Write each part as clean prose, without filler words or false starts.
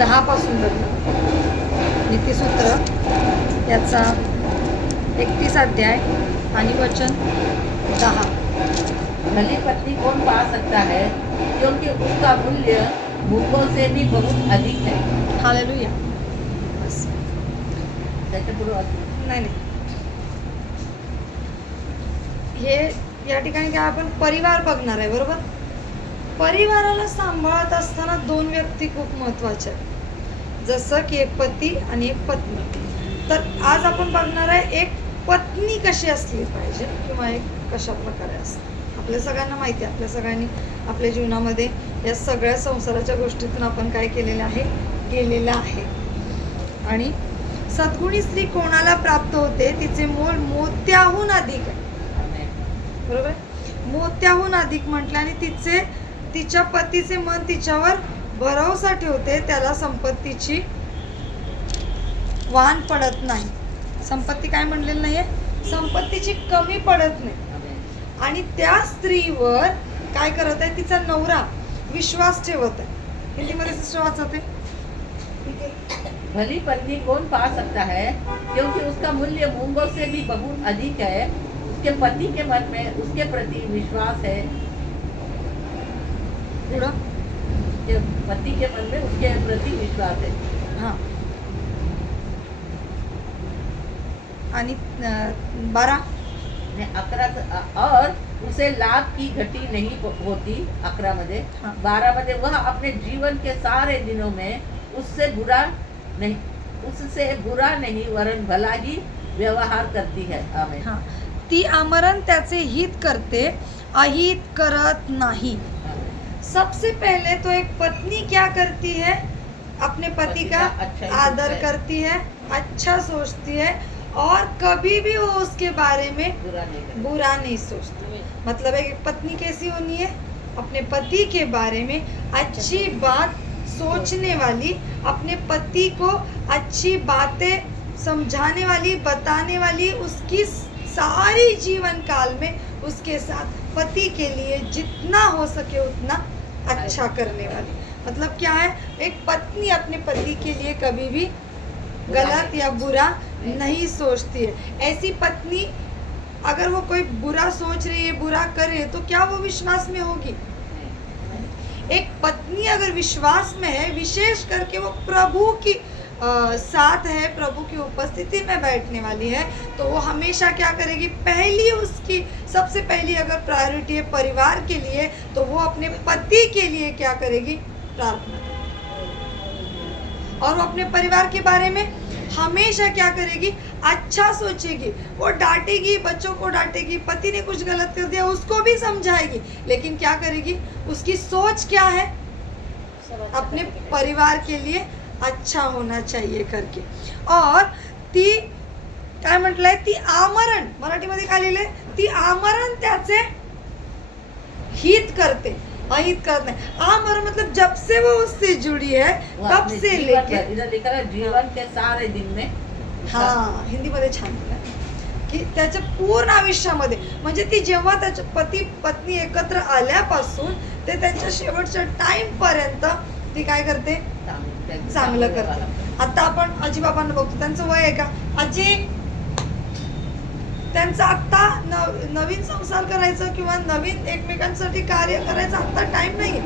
10 पासून बघू. नीतिसूत्र याचा 31 अध्याय आणि वचन 10. भली पत्नी कौन पा सकता है, क्योंकि उसका मूल्य मूंगों से भी बहुत अधिक है. हालेलुया. बस. त्याच्या पुढे नाही नाही, हे या ठिकाणी काय आपण परिवार बघणार आहे, बरोबर. परिवाराला सांभाळत असताना 2 व्यक्ती खूप महत्वाच्या आहेत, जसं की एक पती आणि एक पत्नी. तर आज आपण बघणार आहे एक पत्नी कशी असली पाहिजे किंवा एक कशा प्रकारे असते. आपल्या सगळ्यांना माहिती आहे, आपल्या सगळ्यांनी आपल्या जीवनामध्ये या सगळ्या संसाराच्या गोष्टीतून आपण काय केलेलं आहे, गेलेलं आहे. आणि सद्गुणी स्त्री कोणाला प्राप्त होते, तिचे मोल मोत्याहून अधिक आहे, बरोबर. मोत्याहून अधिक म्हटलं. आणि तिच्या पतीचे मन तिच्यावर भरोसा ठेवते, त्याला संपत्तीची वाण पडत नाही. संपत्ती काय म्हणलेलं नाहीये, संपत्तीची कमी पडत नाही. आणि त्या स्त्रीवर काय करत आहे, तिचा नवरा विश्वास ठेवत आहे. हिंदीमध्ये सिस्टर वाचते. भली पत्नी कौन पा सकता है, क्योंकि उसका मूल्य मूंगों से भी बहुत अधिक है. उसके पति के मन में उसके प्रति विश्वास है. उसके पति के मन में उसके प्रति विश्वास है. हाँ. आणि 12 और उसे लाभ की घटी नहीं होती. 11 मध्ये. 12 मध्ये वह अपने जीवन के सारे दिनों में उससे बुरा नहीं वरन भला ही व्यवहार करती है. आमेन. हाँ. ती आमरण त्याचे हित करते, अहित करत नहीं. सबसे पहले तो एक पत्नी क्या करती है, अपने पति का आदर करती है, अच्छा सोचती है और कभी भी वो उसके बारे में बुरा नहीं सोचती. मतलब एक पत्नी कैसी होनी है, अपने पति के बारे में अच्छी बात सोचने वाली, अपने पति को अच्छी बातें समझाने वाली, बताने वाली, उसकी सारी जीवन काल में उसके साथ पति के लिए जितना हो सके उतना अच्छा करने वाली. मतलब क्या है, एक पत्नी अपने पति के लिए कभी भी गलत या बुरा नहीं सोचती है. ऐसी पत्नी अगर वो कोई बुरा सोच रही है, बुरा करे, तो क्या वो विश्वास में होगी? एक पत्नी अगर विश्वास में है, विशेष करके वो प्रभु की साथ है, प्रभु की उपस्थिति में बैठने वाली है, तो वो हमेशा क्या करेगी, पहली उसकी सबसे पहली अगर प्रायोरिटी है परिवार के लिए, तो वो अपने पति के लिए क्या करेगी, प्रार्थना करेगी. और वो अपने परिवार के बारे में हमेशा क्या करेगी, अच्छा सोचेगी. वो डांटेगी, बच्चों को डांटेगी, पति ने कुछ गलत कर दिया उसको भी समझाएगी, लेकिन क्या करेगी, उसकी सोच क्या है, अपने परिवार के लिए अच्छा होना चाहिए करके. और ती काय म्हटलंय, ती आमरण, मराठीमध्ये काय लिहिलंय, ती आमरण त्याचे हित करते, अहित करत नाही. आमरण मतलब जब से वो उससे जुड़ी है तब से लेके जीवन के सारे दिन में. हाँ, हिंदीमध्ये छान लिहिलंय की त्याच्या पूर्ण आयुष्यामध्ये, म्हणजे ती जेव्हा त्याचे पती पत्नी एकत्र आल्यापासून ते त्यांच्या शेवटच्या टाइम पर्यंत ती काय करते, चांगलं करते. आता आपण आजी बाबांना बघतो, त्यांचं वय आहे का, आजी त्यांचा आत्ता नवीन संसार करायचं किंवा नवीन एकमेकांसाठी कार्य करायचं आत्ता टाइम नाही,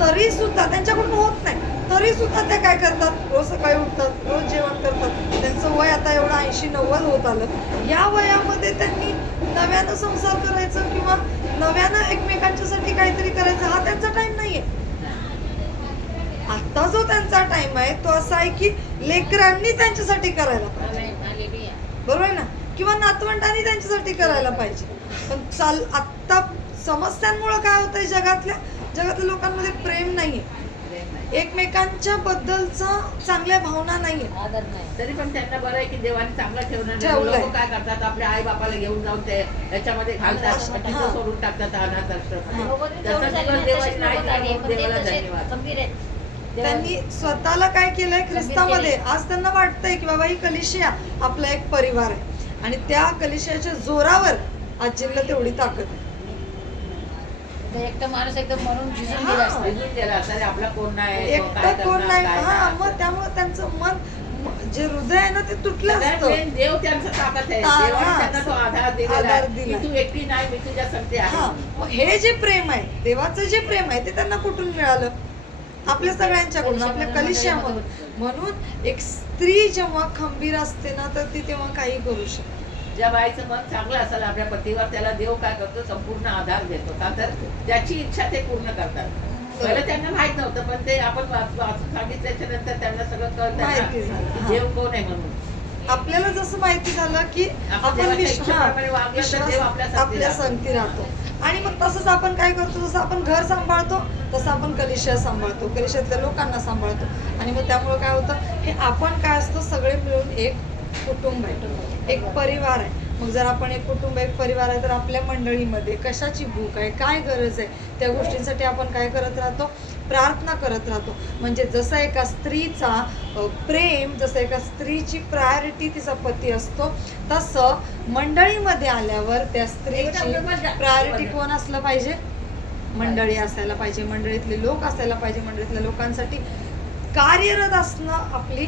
तरी सुद्धा त्यांच्याकडून होत नाही, तरी सुद्धा त्या काय करतात, रोज सकाळी उठतात, रोज जेवण करतात. त्यांचं वय आता एवढं 80-90 होत आलं. या वयामध्ये त्यांनी नव्यानं संसार करायचं किंवा नव्यानं एकमेकांच्यासाठी काहीतरी करायचं, हा त्यांचा टाइम नाहीये. आता जो त्यांचा टाइम आहे तो असा आहे की लेकरांनी त्यांच्यासाठी करायला पाहिजे, बरोबर आहे ना, किंवा नातवंडांनी त्यांच्यासाठी करायला पाहिजे. पण आता समस्यांमुळे काय होतंय, जगातल्या लोकांमध्ये प्रेम नाहीये, एकमेकांच्या बद्दलचा चांगल्या भावना नाहीये. तरी पण त्यांना बरं आहे की देवाने चांगलं ठेवलं. लोक काय करतात, आपल्या आई बापाला घेऊन जाऊन ते याच्यामध्ये घालतात, सोडून टाकतात अनाथ आश्रम. त्यांनी स्वतःला काय केलंय, ख्रिस्तामध्ये आज त्यांना वाटतंय की बाबा ही कलिशिया आपला एक परिवार आहे, आणि त्या कलिशियाच्या जोरावर आजीला तेवढी ताकद आहे. ते एकटं माणूस एकदम म्हणून झिजून हा. गेला असता. विजून गेला असता रे, आपला कोण नाही, तो काय एकटं कोण करणार, नाही. काय हा नाही. मग त्यामुळे त्यांचं जे हृदय आहे ना ते तुटलं सगळ्यात असतं. main देव त्यांचा ताकद आहे. हा, देवाने हा. त्यांना तो आधार दिलेला आधार आहे दिलाय. की तू एकटी नाही, मी तुझ्या संगती आहे हा म्हणून. मग हे जे प्रेम आहे, देवाचं जे प्रेम आहे ते त्यांना कुठून मिळालं? आपल्या सगळ्यांच्याकडून, आपल्या कलिशामधून. म्हणून एक स्त्री जेव्हा खंबीर असते ना तर ती तेव्हा काही करू शकते. ज्या बाईचं मन चांगलं असेल आपल्या पतीवर, त्याला देव काय करतो, संपूर्ण आधार देतो. का तर त्याची इच्छा ते पूर्ण करतात. पहिलं त्यांना माहित नव्हतं, पण ते आपण वाचून सांगितल्याच्या नंतर त्यांना सगळं कळतं माहिती ना, झालं, की हा. देव कोण आहे म्हणून. आपल्याला जसं माहिती झालं की आपण देवाच्या इच्छेप्रमाणे वागलं तर देव विश्वास आपल्या संगती राहतो. आणि मग तसंच आपण काय करतो, जसं आपण घर सांभाळतो तसं आपण कलिशा सांभाळतो, कलिशातल्या लोकांना सांभाळतो. आणि मग त्यामुळे काय होतं, हे आपण काय असतो, सगळे मिळून एक कुटुंब आहे, एक परिवार आहे. मग जर आपण एक कुटुंब, एक परिवार आहे, तर आपल्या मंडळीमध्ये कशाची भूक आहे, काय गरज आहे, त्या गोष्टींसाठी आपण काय करत राहतो, प्रार्थना करत राहतो. म्हणजे जसं एका स्त्रीचा प्रेम, जसं एका स्त्रीची प्रायोरिटी तिचा पती असतो, तसं मंडळीमध्ये आल्यावर त्या स्त्रीची प्रायोरिटी कोण असलं पाहिजे? मंडळी असायला पाहिजे, मंडळीतले लोक असायला पाहिजे. मंडळीतल्या लोकांसाठी कार्यरत असणं आपली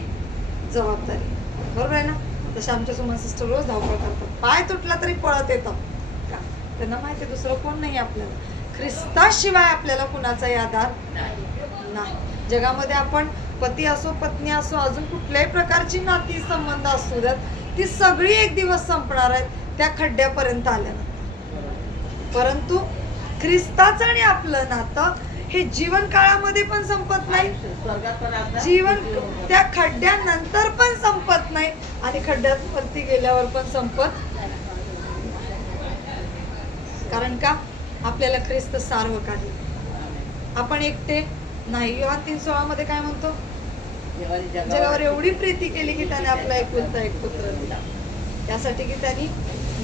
जबाबदारी, बरोबर आहे ना? तसे आमच्या सुमन सिस्टर रोज धावपळ करतात, पाय तुटला तरी पळत येतात. का? त्यांना माहिती आहे दुसरं कोण नाही आपल्याला, ख्रिस्ताशिवाय आपल्याला कुणाचाही आधार नाही. जगामध्ये आपण पती असो, पत्नी असो, अजून कुठल्याही प्रकारची नाती संबंध असू द्यात, ती सगळी एक दिवस संपणार आहेत त्या खड्ड्यापर्यंत आल्यानंतर. परंतु ख्रिस्ताचं आणि आपलं नातं हे जीवन काळामध्ये पण संपत नाही, स्वर्गात पण असणार, जीवन त्या खड्ड्यानंतर पण संपत नाही, आणि खड्ड्यात वरती गेल्यावर पण संपत. कारण का? आपल्याला ख्रिस्त सार्वकालिक, आपण एकटे नाही. योहान 3:16 मध्ये काय म्हणतो? जगावर एवढी प्रीती केली की त्याने आपला एकुलता एक पुत्र दिला, त्यासाठी की त्यांनी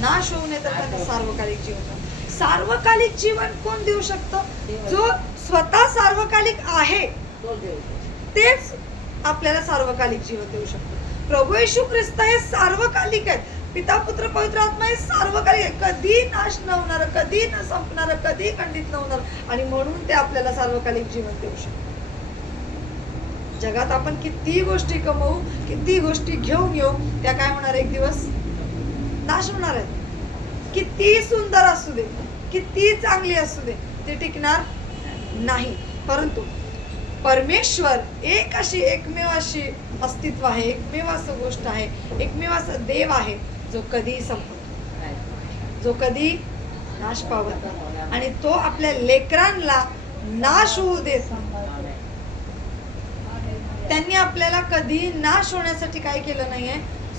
नाश होऊ नये तर त्यांना सार्वकालिक जीवन दिलं. सार्वकालिक जीवन कोण देऊ शकतं? जो स्वतः सार्वकालिक आहे तो देव. तेच आपल्याला सार्वकालिक जीवन देऊ शकतो. प्रभू येशू ख्रिस्त हे सार्वकालिक आहेत. पिता, पुत्र, पवित्र आत्मा हे सार्वकालिक आहे, कधी नाश न होणार, कधी न संपणार, कधी खंडित न होणार. आणि म्हणून ते आपल्याला सार्वकालिक जीवन देऊ शकतो. जगात आपण किती गोष्टी कमवू, किती गोष्टी घेऊन येऊ, त्या काय होणार, एक दिवस नाश होणार आहेत. किती सुंदर असू दे, किती चांगली असू दे, ते टिकणार नाही. परंतु परमेश्वर एक अशी, एकमेव अशी अस्तित्व आहे, एकमेव असं गोष्ट आहे, एकमेव असं देव आहे जो कधीही संपतो, जो कधी नाश पावत नाही. आणि तो आपल्या लेकरांना नाश होऊ देत नाही. त्यांनी आपल्याला कधी नाश होण्यासाठी काय केलं नाहीये,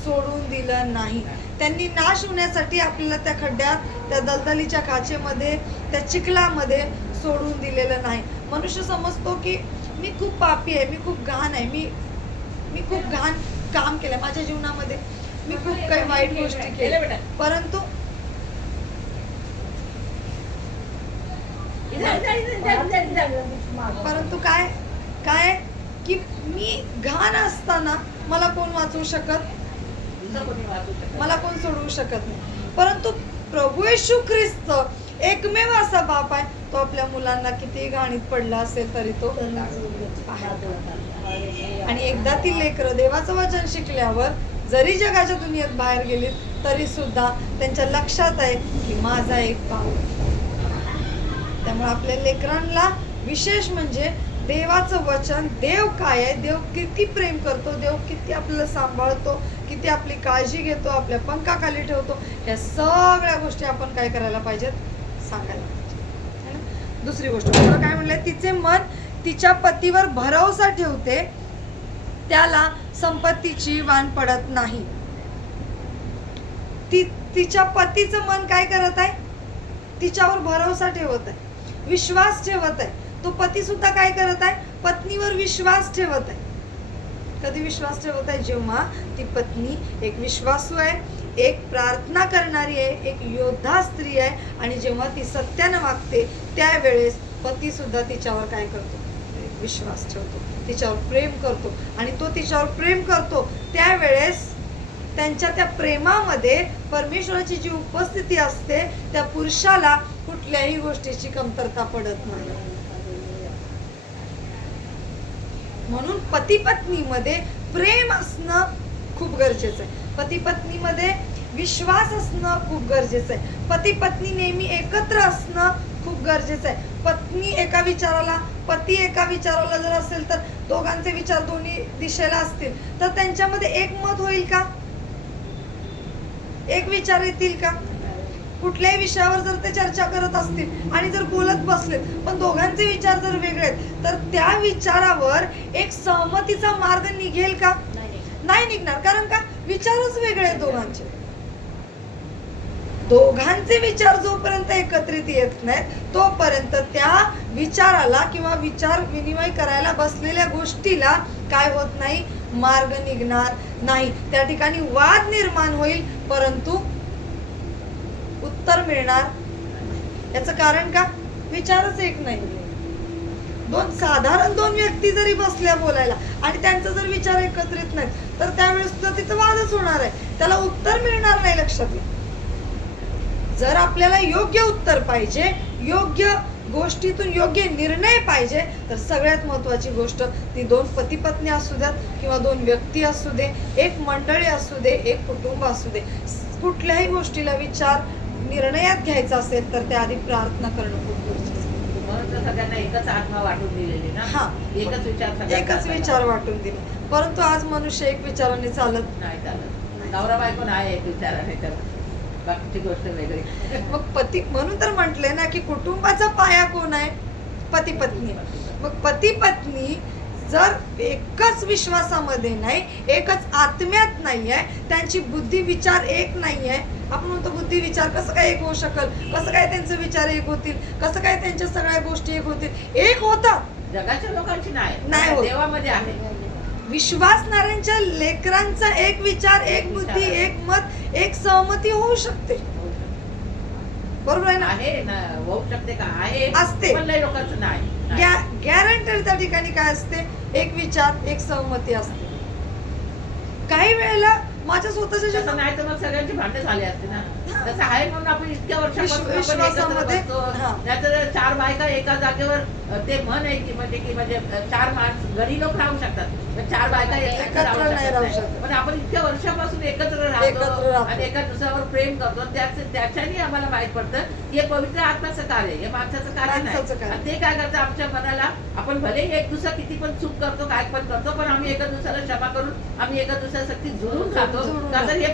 सोडून दिलं नाही. त्यांनी नाश होण्यासाठी आपल्याला त्या खड्ड्यात, त्या दलदलीच्या काचेमध्ये, त्या चिखलामध्ये सोडून दिलेलं नाही. मनुष्य समजतो की मी खूप पापी आहे, मी खूप घाण आहे, मी खूप घाण काम केलं माझ्या जीवनामध्ये, मी खूप काही वाईट गोष्टी केल्या. परंतु परंतु काय काय की मी घाण असताना मला कोण वाचवू शकत, मला कोण सोडवू शकत नाही. परंतु प्रभू येशू ख्रिस्त एकमेव असा बाप आहे, तो आपल्या मुलांना किती घाणीत पडला असेल तरी तो आणि एकदा ती लेकरं देवाचं वचन शिकल्यावर जरी जगाच्या दुनियेत बाहेर गेली तरी सुद्धा त्यांच्या लक्षात आहे की माझा एक बाप. त्यामुळे आपल्या लेकरांना विशेष म्हणजे देवाचं वचन, देव काय आहे, देव किती प्रेम करतो, देव किती आपल्याला सांभाळतो, किती आपली काळजी घेतो, आपल्या पंखाखाली ठेवतो, या सगळ्या गोष्टी आपण काय करायला पाहिजेत, सांगायला पाहिजे, है ना? दुसरी गोष्ट काय म्हणलंय, तिचे मन तिच्या पतीवर भरोसा ठेवते, त्याला संपत्तीची वाण पडत नाही. तिच्या पतीचं मन काय करत आहे, तिच्यावर भरोसा ठेवत आहे, विश्वास ठेवत आहे. तो पती सुद्धा काय करत आहे, पत्नीवर विश्वास ठेवत आहे. कधी विश्वास ठेवत आहे, जेव्हा ती पत्नी एक विश्वासू आहे, एक प्रार्थना करणारी आहे, एक योद्धा स्त्री आहे, आणि जेव्हा ती सत्यानं वागते त्यावेळेस पती सुद्धा तिच्यावर काय करतो, विश्वास ठेवतो, तिच्यावर प्रेम करतो. आणि तो तिच्यावर प्रेम करतो त्यावेळेस त्यांच्या त्या प्रेमामध्ये परमेश्वराची जी उपस्थिती असते, त्या पुरुषाला कुठल्याही गोष्टीची कमतरता पडत नाही. म्हणून पती पत्नीमध्ये प्रेम असणं खूप गरजेचं आहे. पती पत्नीमध्ये विश्वास असणं खूप गरजेचं आहे. पती पत्नी नेहमी एकत्र असणं खूप गरजेचं आहे. पती एका विचाराला जर असेल तर दोघांचे विचार दोन्ही दिशेला असतील तर त्यांच्यामध्ये एकमत होईल का? एक विचार येतील का? कुठल्याही विषयावर जर ते चर्चा करत असतील आणि जर बोलत बसले पण दोघांचे विचार जर वेगळे आहेत तर त्या विचारावर एक सहमतीचा मार्ग निघेल का? नाही निघणार. कारण का? विचारच वेगळे आहेत दोघांचे. दोघांचे विचार जोपर्यंत एकत्रित येत नाहीत तोपर्यंत त्या विचाराला किंवा विचार विनिमय करायला बसलेल्या गोष्टीला काय होत नाही? मार्ग निघणार नाही. त्या ठिकाणी वाद निर्माण होईल परंतु उत्तर मिळणार. याचं कारण का? विचारच एक नाही. साधारण दोन व्यक्ती जरी बसल्या बोलायला आणि त्यांचा जर विचार एकत्रित नाही तर त्यावेळेस सुद्धा तिथं वादच होणार आहे. त्याला उत्तर मिळणार नाही. लक्षात घ्या. जर आपल्याला योग्य उत्तर पाहिजे, योग्य गोष्टीतून योग्य निर्णय पाहिजे तर सगळ्यात महत्वाची गोष्ट ती दोन पती पत्नी असू द्यात किंवा दोन व्यक्ती असू दे, एक मंडळी असू दे, एक कुटुंब असू दे, कुठल्याही गोष्टीला विचार निर्णयात घ्यायचा असेल तर त्याआधी प्रार्थना करणं खूप गरजेचं आहे. म्हणून तर सगळ्यांना एकच आत्मा वाटून दिलेली ना. हा, एकच विचार वाटून दिले. परंतु आज मनुष्य एक विचाराने चालत नाही चालत. नवरा बायको नाही एक विचाराने करत. बाकीची गोष्ट वेगळी. मग पती म्हणून तर म्हटले ना की कुटुंबाचा पाया कोण आहे? पती पत्नी. मग पती पत्नी जर एकच विश्वासामध्ये नाही, एकच आत्म्यात नाही आहे, त्यांची बुद्धी विचार एक नाही आहे. आपण म्हणतो बुद्धी विचार कसं काय एक होऊ शकल? कसं काय त्यांचे विचार एक होतील? कसं काय त्यांच्या सगळ्या गोष्टी एक होतील? एक होतात. जगाच्या लोकांची नाही होत. देवामध्ये आहे. विश्वासणाऱ्यांच्या लेकरांचा एक विचार, एक बुद्धी, एक मत, एक सहमती होऊ शकते. बरोबर आहे ना? आहे ना, होऊ शकते का? आहे असते. पण लय लोकांचं नाही. गॅरंटेड त्या ठिकाणी काय असते? एक विचार, एक सहमती असते. काही वेळेला माझ्या स्वतःच्या तसं नाही तर मग सगळ्यांची भांडे झाले असते ना. हा. तसं आहे म्हणून आपण इतक्या वर्षापासून आपण विश्वासामध्ये, एकत्र बसतो. हा. नाहीतर चार बायका एका जागेवर ते म्हण आहे की म्हणजे चार माणसं घरी लोक राहू शकतात पण चार बायका एकत्र नाही राहू शकत. पण आपण इतक्या वर्षापासून एकत्र एकत्र राहतो राहतो. आणि एका दुसऱ्यावर प्रेम करतो. त्याच्याने आम्हाला माहित पडतं की हे पवित्र आत्म्याचं कार्य, हे माणसाचं कार्य माणसाचं नाही. कार्य. आणि ते काय करतं? आमच्या मनाला आपण भले एक दुसरा किती पण चूक करतो, काय पण करतो, पण आम्ही एका दुसऱ्याला क्षमा करून आम्ही एका दुसऱ्यासाठी जुळून जातो. जुळून का तर हे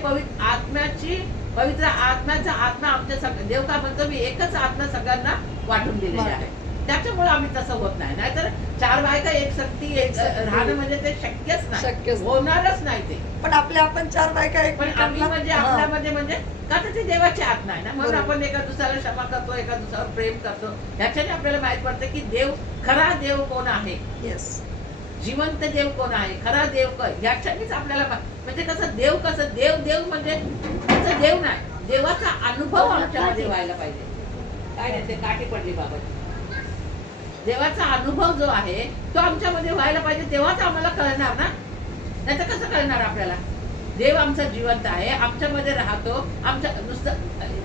पवित्र आत्म्याचा आत्मा आमच्या देव का म्हणतो मी एकच आत्मा सगळ्यांना वाटून दिलेली आहे. त्याच्यामुळे आम्ही तसं होत नाही. नाहीतर चार बायका एक सक्ती राहणं म्हणजे ते शक्यच नाही, होणारच नाही ते. पण आपण चार बायका एक पण आम्ही म्हणजे आपल्यामध्ये म्हणजे का तर ते देवाची आत्मा आहे ना. म्हणून आपण एका दुसऱ्याला क्षमा करतो, एका दुसऱ्यावर प्रेम करतो. ह्याच्याने आपल्याला माहित पडतं की देव, खरा देव कोण आहे, जिवंत देव कोण आहे, खरा देव ह्याच्यानेच आपल्याला म्हणजे कसं देव म्हणजे त्याचा देव नाही, देवाचा अनुभव आमच्यामध्ये व्हायला पाहिजे. काय नाही ते काठी पडली बाबा. देवाचा अनुभव जो आहे तो आमच्यामध्ये व्हायला पाहिजे, तेव्हाच आम्हाला कळणार ना. नाही तर कसं कळणार आपल्याला? देव आमचा जिवंत आहे, आमच्यामध्ये राहतो. आमच्या नुसतं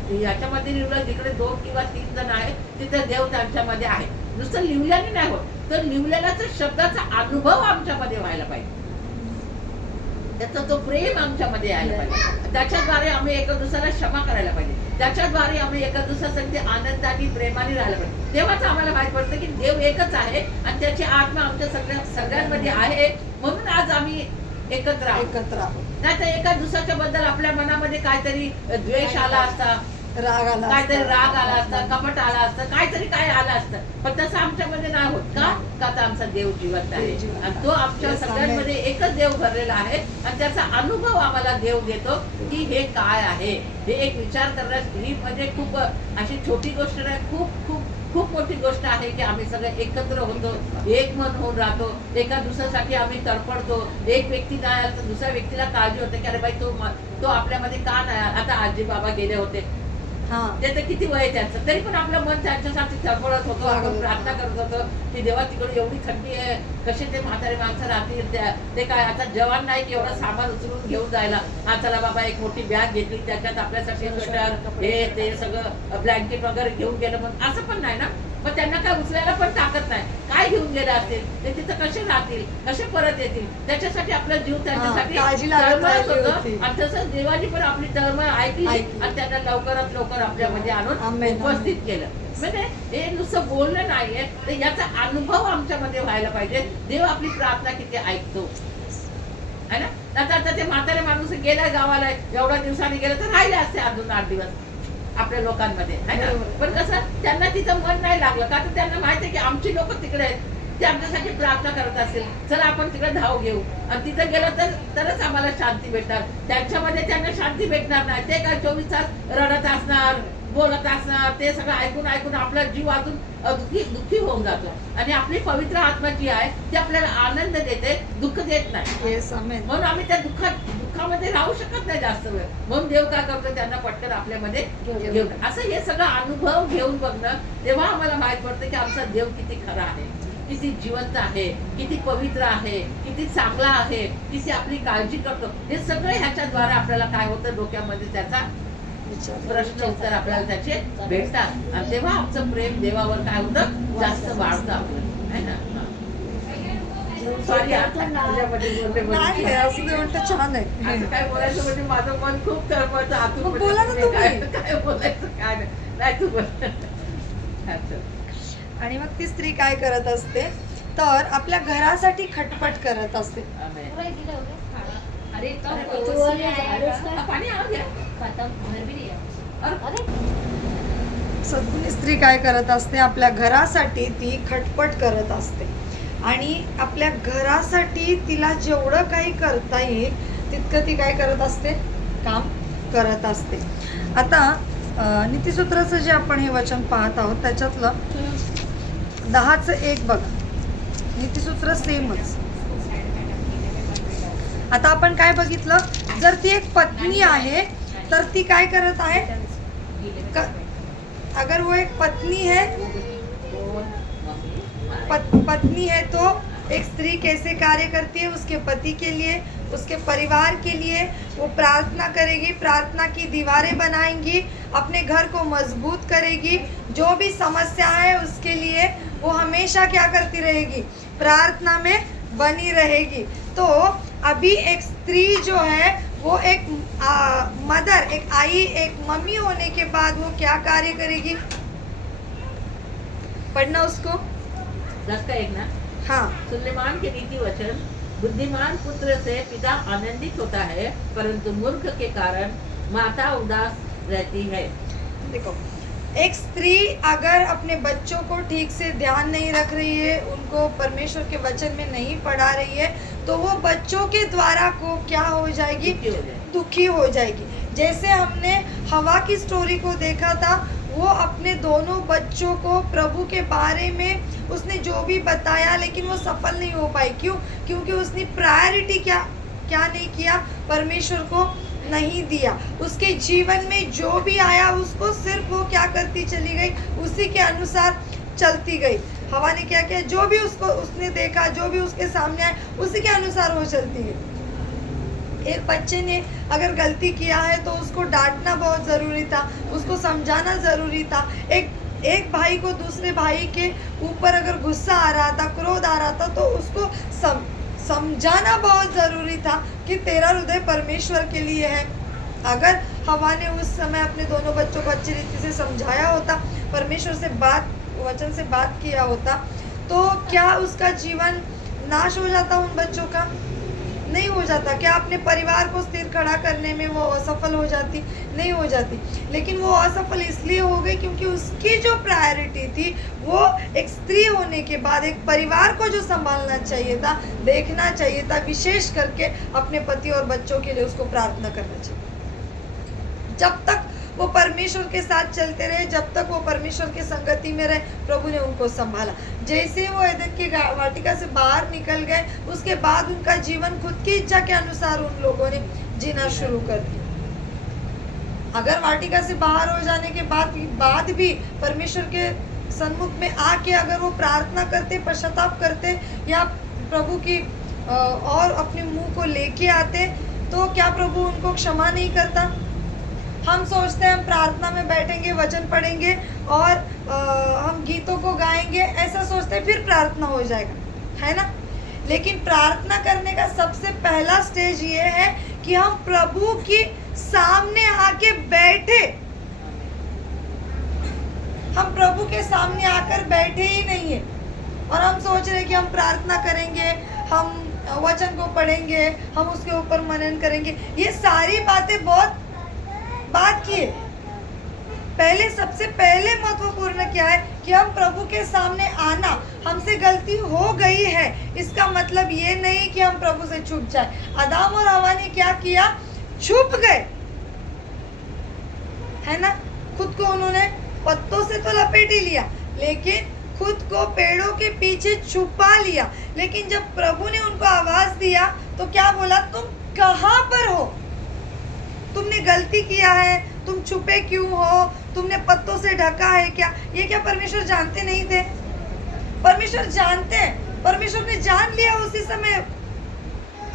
ह्याच्यामध्ये लिहिलं जिकडे 2 किंवा 3 जण आहेत तिथे देव त्यांच्यामध्ये आहे. नुसतं लिहिल्याने नाही होत, तर लिहिलेल्याचा शब्दाचा अनुभव आमच्यामध्ये व्हायला पाहिजे. त्याचा तो प्रेम आमच्यामध्ये यायला पाहिजे. त्याच्याद्वारे आम्ही एका दुसऱ्याला क्षमा करायला पाहिजे. त्याच्याद्वारे आम्ही एका दुसऱ्यासाठी आनंदाने प्रेमाने राहायला पाहिजे. तेव्हाच आम्हाला माहित पडतं की देव एकच आहे आणि त्याची आत्मा आमच्या सगळ्यांमध्ये आहे. म्हणून आज आम्ही एकत्र आहोत. नाही तर एका दुसऱ्याच्या बद्दल आपल्या मनामध्ये काहीतरी द्वेष आला असता, काहीतरी राग आला असता, कपट आला असतं, काहीतरी काय आलं असतं. पण तसं आमच्यामध्ये नाही होत. का तर आमचा देव जिवंत आहे आणि तो आमच्या सगळ्यांमध्ये एकच देव भरलेला आहे आणि त्याचा अनुभव आम्हाला देव देतो की हे काय आहे. हे एक विचार करण्यास ही म्हणजे खूप अशी छोटी गोष्ट नाही, खूप खूप खूप मोठी गोष्ट आहे की आम्ही सगळे एकत्र होतो, एक मन होऊन राहतो, एका दुसऱ्यासाठी आम्ही तडपडतो. एक व्यक्ती नाही आला तर दुसऱ्या व्यक्तीला काळजी होते की अरे बाई तो आपल्यामध्ये का नाही. आता आजी बाबा गेले होते हा. ते तर किती वय आहे त्यांचं, तरी पण आपलं मन त्यांच्यासाठी चळवळत होतं, आपण प्रार्थना करत होतो की देवा तिकडे एवढी थंडी आहे, कसे ते म्हातारे माणसं राहतील, ते काय आता जवान नाही की एवढं सामान उचलून घेऊन जायला. हा चला बाबा एक मोठी बॅग घेतली, त्याच्यात आपल्यासाठी स्वेटर हे ते सगळं ब्लँकेट वगैरे घेऊन गेलं, मग असं पण नाही ना. मग त्यांना काय उचलायला पण ताकद नाही, काय घेऊन गेले असतील ते, तिथं कसे राहतील, कसे परत येतील, त्याच्यासाठी आपला जीव त्यांच्यासाठी काळजी लागत तळमळत राहिली होतं. होती. आणि तसं देवानी पण आपली तळमळ ऐकली ऐकली. आणि त्यांना लवकरात लवकर आपल्यामध्ये आणून आमेन, उपस्थित केलं. म्हणजे हे नुसतं बोलणं नाहीये, तर याचा अनुभव आमच्यामध्ये व्हायला पाहिजे. देव आपली प्रार्थना किती ऐकतो है ना. आता ते म्हातारे माणूस गेलाय गावाला, एवढ्या दिवसांनी गेलं तर राहिले असते अजून 8 दिवस आपल्या लोकांमध्ये है ना. पण कसं त्यांना तिथं मन नाही लागलं का, तर त्यांना माहिती आहे की आमची लोक तिकडे आहेत, ते आमच्यासाठी प्रार्थना करत असतील, चला आपण तिकडे धाव घेऊ. आणि तिथं गेलं तरच आम्हाला शांती भेटणार. त्यांच्यामध्ये त्यांना शांती भेटणार नाही. ते काय 24 तास रडत असणार, बोलत असणार, ते सगळं ऐकून ऐकून आपला जीव अजून दुःखी होऊन जातो. आणि आपली पवित्र आत्मा जी आहे ती आपल्याला आनंद देते, दुःख देत नाही. म्हणून आम्ही त्या दुःखामध्ये राहू शकत नाही जास्त वेळ. म्हणून देव काय करतो, त्यांना पटकन आपल्यामध्ये घेऊन असं हे सगळं अनुभव घेऊन बघणं, तेव्हा आम्हाला माहित पडतं की आमचा देव किती खरा आहे, किती जिवंत आहे, किती पवित्र आहे, किती चांगला आहे, किती आपली काळजी करतो. हे सगळं ह्याच्याद्वारे आपल्याला काय होतं, डोक्यामध्ये त्याचा प्रश्न उत्तर आपल्याला त्याचे भेटतात. आणि तेव्हा आमचं प्रेम देवावर काय होतं, जास्त वाढतं आपलं है ना. सॉरी तुझ्यामध्ये बोलले नाही, असं ते म्हणतं छान आहे. असं काय बोलायचं म्हणजे माझं मन खूप तळमळतं आतून. मग बोला ना तुम्ही. काय बोलायचं काय नाही तू बोल. आणि मग ती स्त्री काय करत असते, तर आपल्या घरासाठी खटपट करत असते. पूरा ही दिला हो गया। अरे तो अरे, वो वाले आया था, पाणी आ गया. खत्म घर भी नहीं है। अरे सद्गुणी स्त्री काय करत असते, आपल्या घरासाठी ती खटपट करत असते. आणि आपल्या घरासाठी तिला जेवढं काही करता येईल तितकं ती काय करत असते, काम करत असते. आता नीतिसूत्राचं जे आपण हे वचन पाहत आहोत त्याच्यातलं 10:1 बघा. नीतिसूत्र सेमच. आता आपण काय बघितलं, जर ती एक पत्नी आहे तर ती काय करत आहे, अगर वो एक पत्नी है, पत्नी है तो एक स्त्री कैसे कार्य करती है, उसके पति के लिए, उसके परिवार के लिए वो प्रार्थना करेगी, प्रार्थना की दीवारें बनाएंगी, अपने घर को मजबूत करेगी, जो भी समस्या है उसके लिए वो हमेशा क्या करती रहेगी, प्रार्थना में बनी रहेगी. तो अभी एक स्त्री जो है वो एक मदर, एक आई, एक मम्मी होने के बाद वो क्या कार्य करेगी, पढ़ना उसको. 10 का 1 ना. हाँ, सुलेमान के नीति वचन, बुद्धिमान पुत्र से पिता आनंदित होता है, परंतु मूर्ख के कारण माता उदास रहती है. देखो, एक स्त्री अगर अपने बच्चों को ठीक से ध्यान नहीं रख रही है, उनको परमेश्वर के वचन में नहीं पढ़ा रही है, तो वो बच्चों के द्वारा को क्या हो जाएगी, दुखी हो जाएगी. जैसे हमने हवा की स्टोरी को देखा था, वो अपने दोनों बच्चों को प्रभु के बारे में उसने जो भी बताया, लेकिन वो सफल नहीं हो पाई. क्यों? क्योंकि उसने प्रायोरिटी क्या नहीं किया, परमेश्वर को नहीं दिया. उसके जीवन में जो भी आया उसको सिर्फ वो क्या करती चली गई, उसी के अनुसार चलती गई. हवा ने क्या किया, जो भी उसने देखा, जो भी उसके सामने आया, उसी के अनुसार वो चलती गई. एक बच्चे ने अगर गलती किया है तो उसको डांटना बहुत ज़रूरी था, उसको समझाना ज़रूरी था. एक भाई को दूसरे भाई के ऊपर अगर गुस्सा आ रहा था, क्रोध आ रहा था, तो उसको समझाना बहुत ज़रूरी था कि तेरा हृदय परमेश्वर के लिए है. अगर हवा ने उस समय अपने दोनों बच्चों को अच्छी रीति से समझाया होता, परमेश्वर से वचन से बात किया होता, तो क्या उसका जीवन नाश हो जाता, उन बच्चों का? नहीं हो जाता. क्या अपने परिवार को स्थिर खड़ा करने में वो असफल हो जाती? नहीं हो जाती. लेकिन वो असफल इसलिए हो गई क्योंकि उसकी जो प्रायोरिटी थी वो एक स्त्री होने के बाद एक परिवार को जो संभालना चाहिए था, देखना चाहिए था, विशेष करके अपने पति और बच्चों के लिए उसको प्रार्थना करना चाहिए. जब तक वो परमेश्वर के साथ चलते रहे, जब तक वो परमेश्वर के संगति में रहे, प्रभु ने उनको संभाला. जैसे वो एदन की वाटिका से बाहर निकल गए, उसके बाद उनका जीवन खुद की इच्छा के अनुसार उन लोगों ने जीना शुरू कर दिया. अगर वाटिका से बाहर हो जाने के बाद भी परमेश्वर के सन्मुख में आके अगर वो प्रार्थना करते, पश्चाताप करते या प्रभु की और अपने मुंह को लेके आते, तो क्या प्रभु उनको क्षमा नहीं करता? हम सोचते हैं हम प्रार्थना में बैठेंगे, वचन पढ़ेंगे और हम गीतों को गाएंगे, ऐसा सोचते हैं फिर प्रार्थना हो जाएगा, है ना? लेकिन प्रार्थना करने का सबसे पहला स्टेज ये है कि हम प्रभु की सामने आके बैठे। हम प्रभु के सामने आकर बैठे ही नहीं है और हम सोच रहे हैं कि हम प्रार्थना करेंगे, हम वचन को पढ़ेंगे, हम उसके ऊपर मनन करेंगे। ये सारी बातें बहुत बात की है। पहले सबसे पहले महत्वपूर्ण क्या है कि हम प्रभु के सामने आना। हमसे गलती हो गई है, इसका मतलब ये नहीं कि हम प्रभु से छुप जाए। आदम और हवा ने क्या किया? छुप गए, है ना? खुद को उन्होंने पत्तों से तो लपेट ही लिया, लेकिन खुद को पेड़ों के पीछे छुपा लिया। लेकिन जब प्रभु ने उनको आवाज दिया तो क्या बोला? तुम कहां पर हो? तुमने गलती किया है, तुम छुपे क्यों हो? तुमने पत्तों से ढका है क्या? ये क्या परमेश्वर जानते नहीं थे? परमेश्वर जानते हैं। परमेश्वर ने जान लिया उसी समय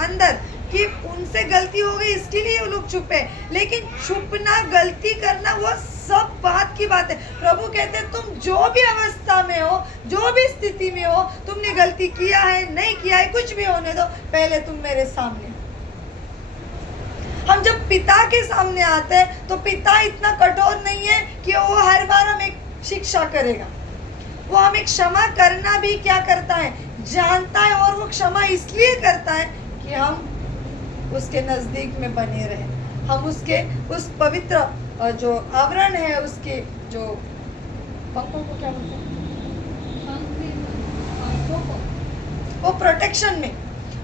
अंदर कि उनसे गलती हो गई, इसके लिए वो लोग छुपे। लेकिन छुपना, गलती करना, वो सब बात की बात है। प्रभु कहते हैं तुम जो भी अवस्था में हो, जो भी स्थिति में हो, तुमने गलती किया है, नहीं किया है, कुछ भी होने दो, पहले तुम मेरे सामने। हम जब पिता के सामने आते हैं तो पिता इतना कठोर नहीं है कि वो हर बार हमें शिक्षा करेगा। वो हमें क्षमा करना भी क्या करता है? जानता है, और वो क्षमा इसलिए करता है कि हम उसके नजदीक में बने रहे, हम उसके उस पवित्र जो आवरण है, उसके जो पंखों को क्या बोलते हैं, वो प्रोटेक्शन में,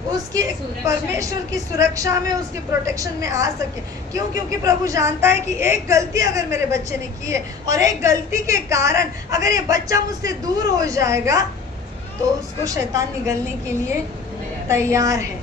उसकी परमेश्वर की सुरक्षा में, उसके प्रोटेक्शन में आ सके। क्यों? क्योंकि प्रभु जानता है कि एक गलती अगर मेरे बच्चे ने की है और एक गलती के कारण अगर ये बच्चा मुझसे दूर हो जाएगा तो उसको शैतान निगलने के लिए तैयार है।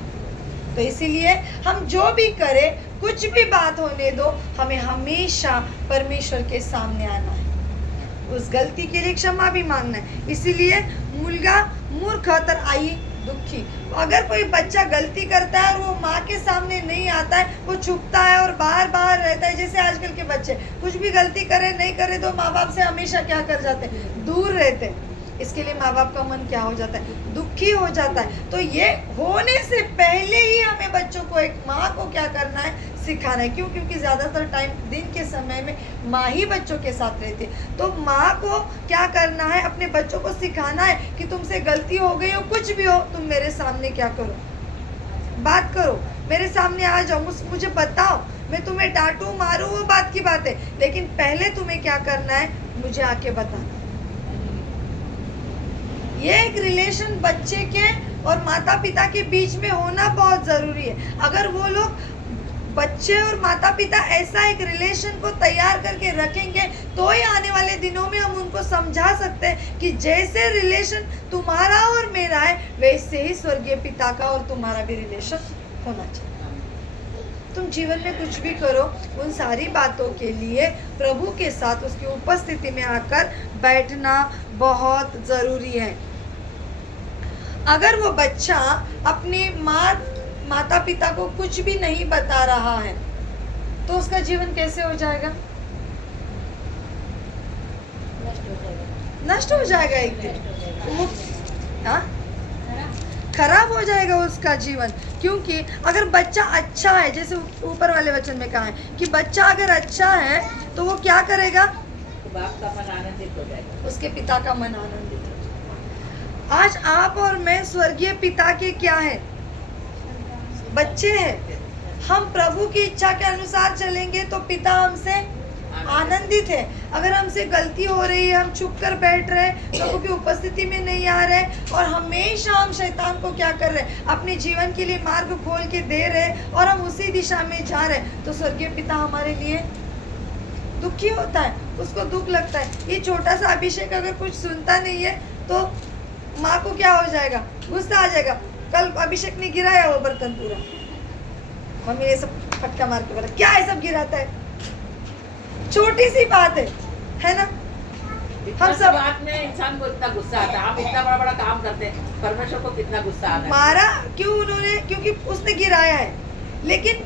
तो इसीलिए हम जो भी करें, कुछ भी बात होने दो, हमें हमेशा परमेश्वर के सामने आना है, उस गलती के लिए क्षमा भी मांगना है। इसीलिए मुलगा मूर्ख तर आई दुखी। अगर कोई बच्चा गलती करता है और वो माँ के सामने नहीं आता है, वो छुपता है और बाहर रहता है, जैसे आजकल के बच्चे कुछ भी गलती करे नहीं करे तो माँ बाप से हमेशा क्या कर जाते हैं? दूर रहते हैं। इसके लिए माँ बाप का मन क्या हो जाता है? दुखी हो जाता है। तो ये होने से पहले ही हमें बच्चों को, एक माँ को क्या करना है? सिखाना है। क्यों? क्योंकि ज़्यादातर टाइम दिन के समय में माँ ही बच्चों के साथ रहती है। तो माँ को क्या करना है? अपने बच्चों को सिखाना है कि तुमसे गलती हो गई हो, कुछ भी हो, तुम मेरे सामने क्या करो? बात करो, मेरे सामने आ जाओ, मुझे बताओ, मैं तुम्हें डांटू मारूं, वो बात की बात है, लेकिन पहले तुम्हें क्या करना है? मुझे आके बताना। ये एक रिलेशन बच्चे के और माता पिता के बीच में होना बहुत जरूरी है। अगर वो लोग, बच्चे और माता पिता, ऐसा एक रिलेशन को तैयार करके रखेंगे तो ही आने वाले दिनों में हम उनको समझा सकते हैं कि जैसे रिलेशन तुम्हारा और मेरा है, वैसे ही स्वर्गीय पिता का और तुम्हारा भी रिलेशन होना चाहिए। तुम जीवन में कुछ भी करो, उन सारी बातों के लिए प्रभु के साथ उसकी उपस्थिति में आकर बैठना बहुत जरूरी है। अगर वो बच्चा अपने माता पिता को कुछ भी नहीं बता रहा है तो उसका जीवन कैसे हो जाएगा? नष्ट हो जाएगा एक दिन। हाँ, खराब हो जाएगा उसका जीवन। क्योंकि अगर बच्चा अच्छा है, जैसे ऊपर वाले वचन में कहा है कि बच्चा अगर अच्छा है तो वो क्या करेगा? बाप का मन आनंदित हो जाएगा, उसके पिता का मन आनंदित हो जाएगा। आज आप और मैं स्वर्गीय पिता के क्या है? बच्चे हैं। हम प्रभु की इच्छा के अनुसार चलेंगे तो पिता हमसे आनंदित है। अगर हमसे गलती हो रही है, हम छुप कर बैठ रहे, प्रभु की उपस्थिति में नहीं आ रहे और हमेशा हम शैतान को क्या कर रहे हैं? अपने जीवन के लिए मार्ग खोल के दे रहे और हम उसी दिशा में जा रहे, तो स्वर्गीय पिता हमारे लिए दुखी होता है, उसको दुख लगता है। ये छोटा सा अभिषेक अगर कुछ सुनता नहीं है तो माँ को क्या हो जाएगा? गुस्सा आ जाएगा। कल अभिषेक ने गिराया वो बर्तन पूरा, मम्मी ने सब फटका मार के बोला क्या है सब गिराता है, छोटी सी बात है ना। इतना हम सी सब बात में इंसान को इतना गुस्सा आता है। हम इतना बड़ा बड़ा काम करते हैं, परमेश्वर को कितना गुस्सा आता है। मारा क्यों उन्होंने? क्योंकि उसने गिराया है। लेकिन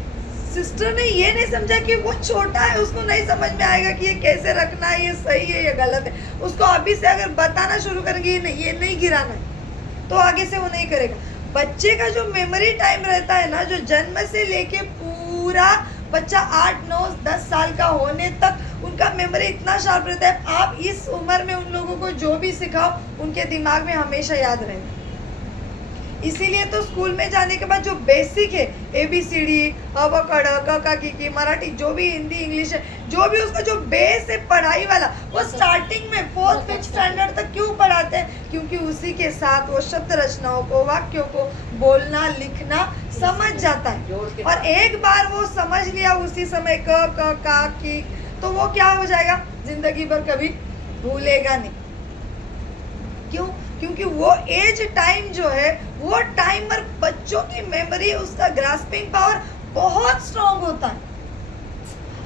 सिस्टर ने ये नहीं समझा कि वो छोटा है, उसको नहीं समझ में आएगा कि ये कैसे रखना है, ये सही है, ये गलत है। उसको अभी से अगर बताना शुरू करेंगे ये नहीं गिराना है, तो आगे से वो नहीं करेगा। बच्चे का जो मेमोरी टाइम रहता है ना, जो जन्म से लेके पूरा बच्चा 8, 9, 10 साल का होने तक उनका मेमोरी इतना शार्प रहता है। आप इस उम्र में उन लोगों को जो भी सिखाओ उनके दिमाग में हमेशा याद रहेगा। इसीलिए तो स्कूल में जाने के बाद जो बेसिक है ABCD, अ ब क ड क ख की की मराठी, जो भी हिंदी इंग्लिश है, जो भी उसका जो बेस है पढ़ाई वाला, वो स्टार्टिंग में 4th 5th स्टैंडर्ड तक क्यों पढ़ाते हैं? क्योंकि उसी के साथ वो शब्द रचनाओं को, वाक्यों को बोलना लिखना समझ जाता है। और एक बार वो समझ लिया उसी समय क क का की, तो वो क्या हो जाएगा, जिंदगी भर कभी भूलेगा नहीं। क्यों? क्योंकि वो एज टाइम जो है, वो टाइम पर बच्चों की मेमोरी, उसका ग्रास्पिंग पावर बहुत स्ट्रांग होता है।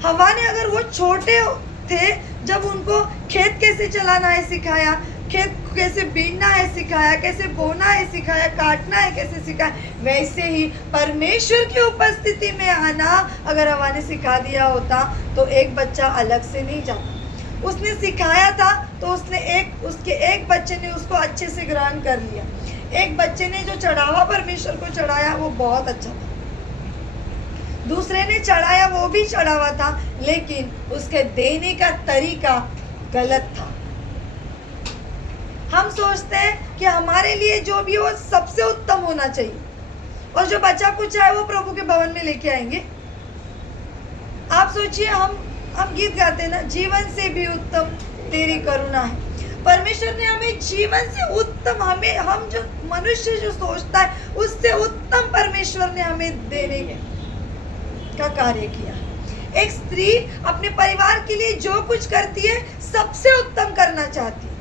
हवा ने अगर वो छोटे थे, जब उनको खेत कैसे चलाना है सिखाया, खेत कैसे बीनना है सिखाया, कैसे बोना है सिखाया, काटना है कैसे सिखाया, वैसे ही परमेश्वर की उपस्थिति में आना अगर हवा ने सिखा दिया होता तो एक बच्चा अलग से नहीं जाता। उसने सिखाया था तो उसके एक बच्चे ने उसको अच्छे से ग्रहण कर लिया। एक बच्चे ने जो चढ़ावा परमेश्वर को चढ़ाया वो बहुत अच्छा था। दूसरे ने चढ़ाया, वो भी चढ़ावा था, लेकिन उसके देने का तरीका गलत था। हम सोचते हैं कि हमारे लिए जो भी हो सबसे उत्तम होना चाहिए, और जो बचा कुछ है वो प्रभु के भवन में लेके आएंगे। आप सोचिए, हम गीत गाते हैं ना, जीवन से भी उत्तम तेरी करुणा है। परमेश्वर ने हमें जीवन से उत्तम, हम जो मनुष्य जो सोचता है उससे उत्तम परमेश्वर ने हमें देने का कार्य किया। एक स्त्री अपने परिवार के लिए जो कुछ करती है सबसे उत्तम करना चाहती है।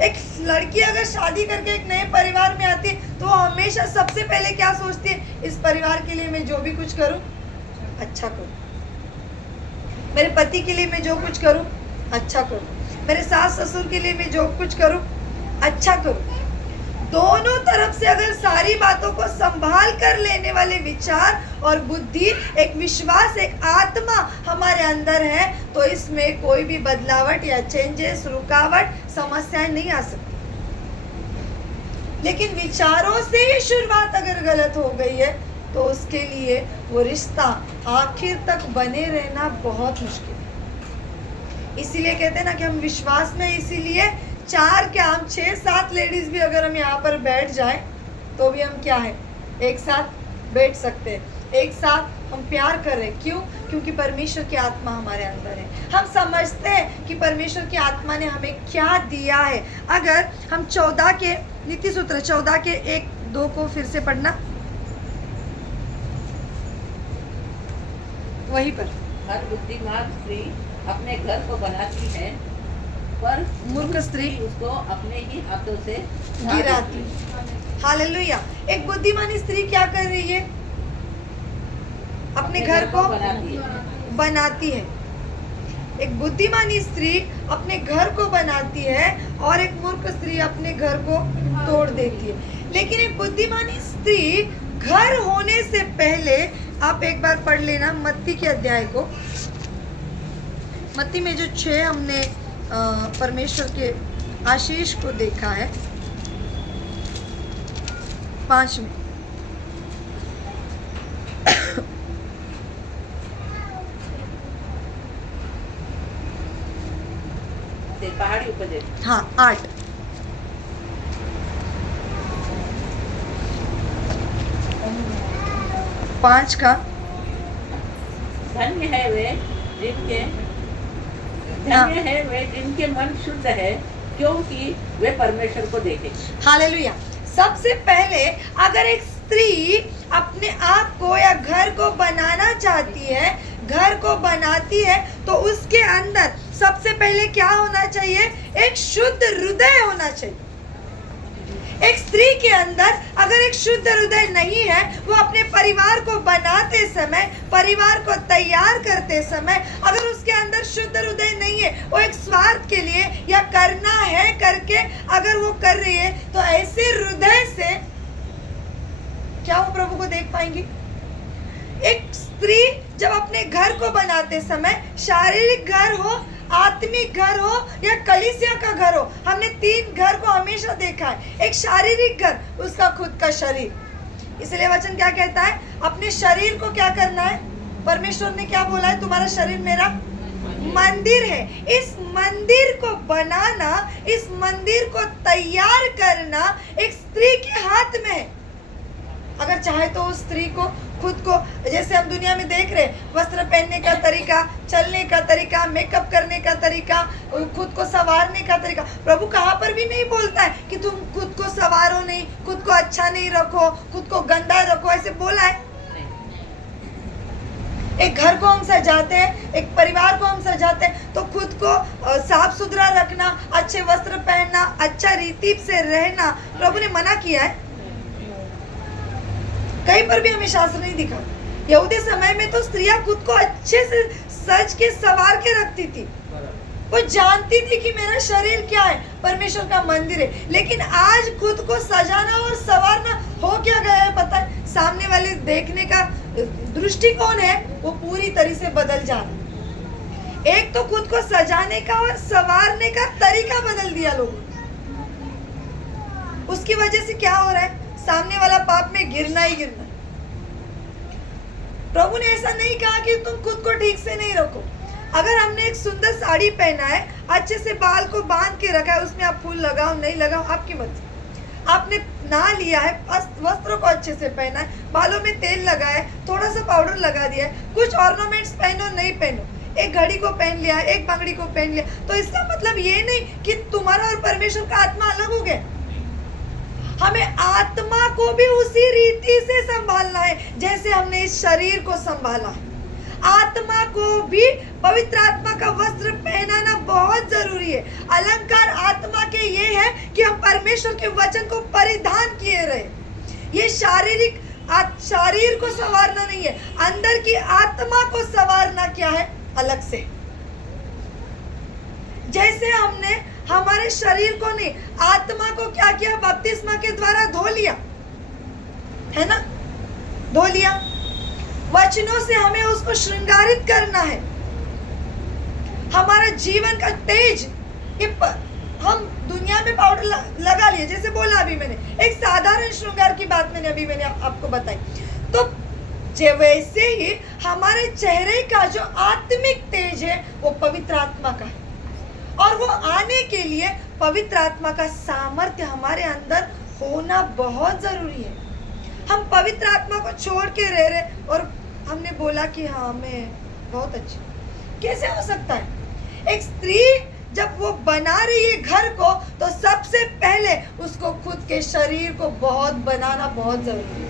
एक लड़की अगर शादी करके एक नए परिवार में आती है तो हमेशा सबसे पहले क्या सोचती है, इस परिवार के लिए मैं जो भी कुछ करूं अच्छा करूं, मेरे पति के लिए मैं जो कुछ करूं अच्छा करूं, मेरे सास ससुर के लिए मैं जो कुछ करूं अच्छा करूं। दोनों तरफ से अगर सारी बातों को संभाल कर लेने वाले विचार और बुद्धि, एक विश्वास, एक आत्मा हमारे अंदर है, तो इसमें कोई भी बदलावट या चेंजेस, रुकावट, समस्याएं नहीं आ सकती। लेकिन विचारों से ही शुरुआत अगर गलत हो गई है तो उसके लिए वो रिश्ता आखिर तक बने रहना बहुत मुश्किल है। इसीलिए कहते हैं ना कि हम विश्वास में, इसीलिए 4 क्या हम 6-7 लेडीज भी अगर हम यहाँ पर बैठ जाएं तो भी हम क्या है, एक साथ बैठ सकते हैं, एक साथ हम प्यार कर रहे हैं। क्यों? क्योंकि परमेश्वर की आत्मा हमारे अंदर है। हम समझते हैं कि परमेश्वर की आत्मा ने हमें क्या दिया है। अगर हम 14 के नीति सूत्र 14 के 1-2 को फिर से पढ़ना, वहीं पर, हर बुद्धिमान स्त्री अपने घर को बनाती है, पर मूर्ख स्त्री उसको अपने ही हाथों से गिराती। हालेलुया। एक बुद्धिमान स्त्री क्या कर रही है? अपने घर को बनाती है। एक बुद्धिमान स्त्री अपने घर को बनाती है और एक मूर्ख स्त्री अपने घर को तोड़ देती है। लेकिन एक बुद्धिमान स्त्री घर होने से पहले, आप एक बार पढ़ लेना मत्ती के अध्याय को। मत्ती में जो 6 हमने परमेश्वर के आशीष को देखा है, 5 में पहाड़ी उपदेश, हाँ 8, पाँच का, धन्य है वे जिनके मन शुद्ध है, क्योंकि वे परमेश्वर को देखेंगे। हालेलुया। सबसे पहले अगर एक स्त्री अपने आप को या घर को बनाना चाहती है, घर को बनाती है, तो उसके अंदर सबसे पहले क्या होना चाहिए? एक शुद्ध हृदय होना चाहिए। एक स्त्री के अंदर अगर एक शुद्ध हृदय नहीं है, वो अपने परिवार को बनाते समय, परिवार को तैयार करते समय अगर उसके अंदर शुद्ध हृदय नहीं है, वो एक स्वार्थ के लिए या करना है करके अगर वो कर रही है, तो ऐसे हृदय से क्या वो प्रभु को देख पाएंगी? एक स्त्री जब अपने घर को बनाते समय, शारीरिक घर हो, आत्मिक घर हो या कलीसिया का घर हो, हमने 3 घर को हमेशा देखा है। एक शारीरिक घर, उसका खुद का शरीर। इसलिए वचन क्या कहता है? अपने शरीर को क्या करना है? परमेश्वर ने क्या बोला है? तुम्हारा शरीर मेरा मंदिर है। इस मंदिर को बनाना, इस मंदिर को तैयार करना एक स्त्री के हाथ में है। अगर चाहे तो उस स्त्री को खुद को, जैसे हम दुनिया में देख रहे, वस्त्र पहनने का तरीका, चलने का तरीका, मेकअप करने का तरीका, खुद को संवारने का तरीका, प्रभु कहाँ पर भी नहीं बोलता है कि तुम खुद को संवारो नहीं, खुद को अच्छा नहीं रखो, खुद को गंदा रखो, ऐसे बोला है? एक घर को हम सजाते हैं, एक परिवार को हम सजाते हैं, तो खुद को साफ सुथरा रखना, अच्छे वस्त्र पहनना, अच्छा रीति से रहना प्रभु ने मना किया है। कहीं पर भी हमें शास्त्र नहीं दिखा। यहूदी समय में तो स्त्रियां खुद को अच्छे से सज के संवार के रखती थी। वो जानती थी कि मेरा शरीर क्या है? परमेश्वर का मंदिर है। लेकिन आज खुद को सजाना और संवारना हो क्या गया है पता है? सामने वाले देखने का दृष्टिकोण है वो पूरी तरह से बदल जा रहा है। एक तो खुद को सजाने का और संवारने का तरीका बदल दिया लोगों। उसकी वजह से क्या हो रहा है? सामने वाला पाप में गिरना ही गिरना। प्रभु ने ऐसा नहीं कहा कि तुम खुद को ठीक से नहीं रखो। अगर हमने एक सुंदर साड़ी पहना है, अच्छे से बाल को बांध के रखा है, उसमें आप फूल लगाओ नहीं लगाओ आपकी मर्जी। आपने नहा लिया है, वस्त्रों को अच्छे से पहना है, बालों में तेल लगाया है, थोड़ा सा पाउडर लगा दिया है, कुछ ऑर्नामेंट्स पहनो नहीं पहनो, एक घड़ी को पहन लिया, एक पगड़ी को पहन लिया, तो इसका मतलब ये नहीं कि तुम्हारा और परमेश्वर का आत्मा अलग हो गया। हमें आत्मा को भी उसी रीति से संभालना है जैसे हमने इस शरीर को संभाला है। आत्मा को भी पवित्र आत्मा का वस्त्र पहनाना बहुत जरूरी है। अलंकार आत्मा के ये है कि हम परमेश्वर के वचन को परिधान किए रहे। ये शारीरिक शरीर को संवारना नहीं है, अंदर की आत्मा को संवारना क्या है अलग से। जैसे हमने हमारे शरीर को नहीं, आत्मा को क्या किया? बपतिस्मा के द्वारा धो लिया, है ना? धो लिया। वचनों से हमें उसको श्रृंगारित करना है। हमारा जीवन का तेज, हम दुनिया में पाउडर लगा लिए, जैसे बोला अभी मैंने, एक साधारण श्रृंगार की बात मैंने आपको बताई। तो वैसे ही हमारे चेहरे का जो आत्मिक तेज है वो पवित्र आत्मा का है, और वो आने के लिए पवित्र आत्मा का सामर्थ्य हमारे अंदर होना बहुत जरूरी है। हम पवित्र आत्मा को छोड़ के रह रहे और हमने बोला कि हाँ मैं बहुत अच्छी, कैसे हो सकता है? एक स्त्री जब वो बना रही है घर को, तो सबसे पहले उसको खुद के शरीर को बहुत बनाना बहुत जरूरी है।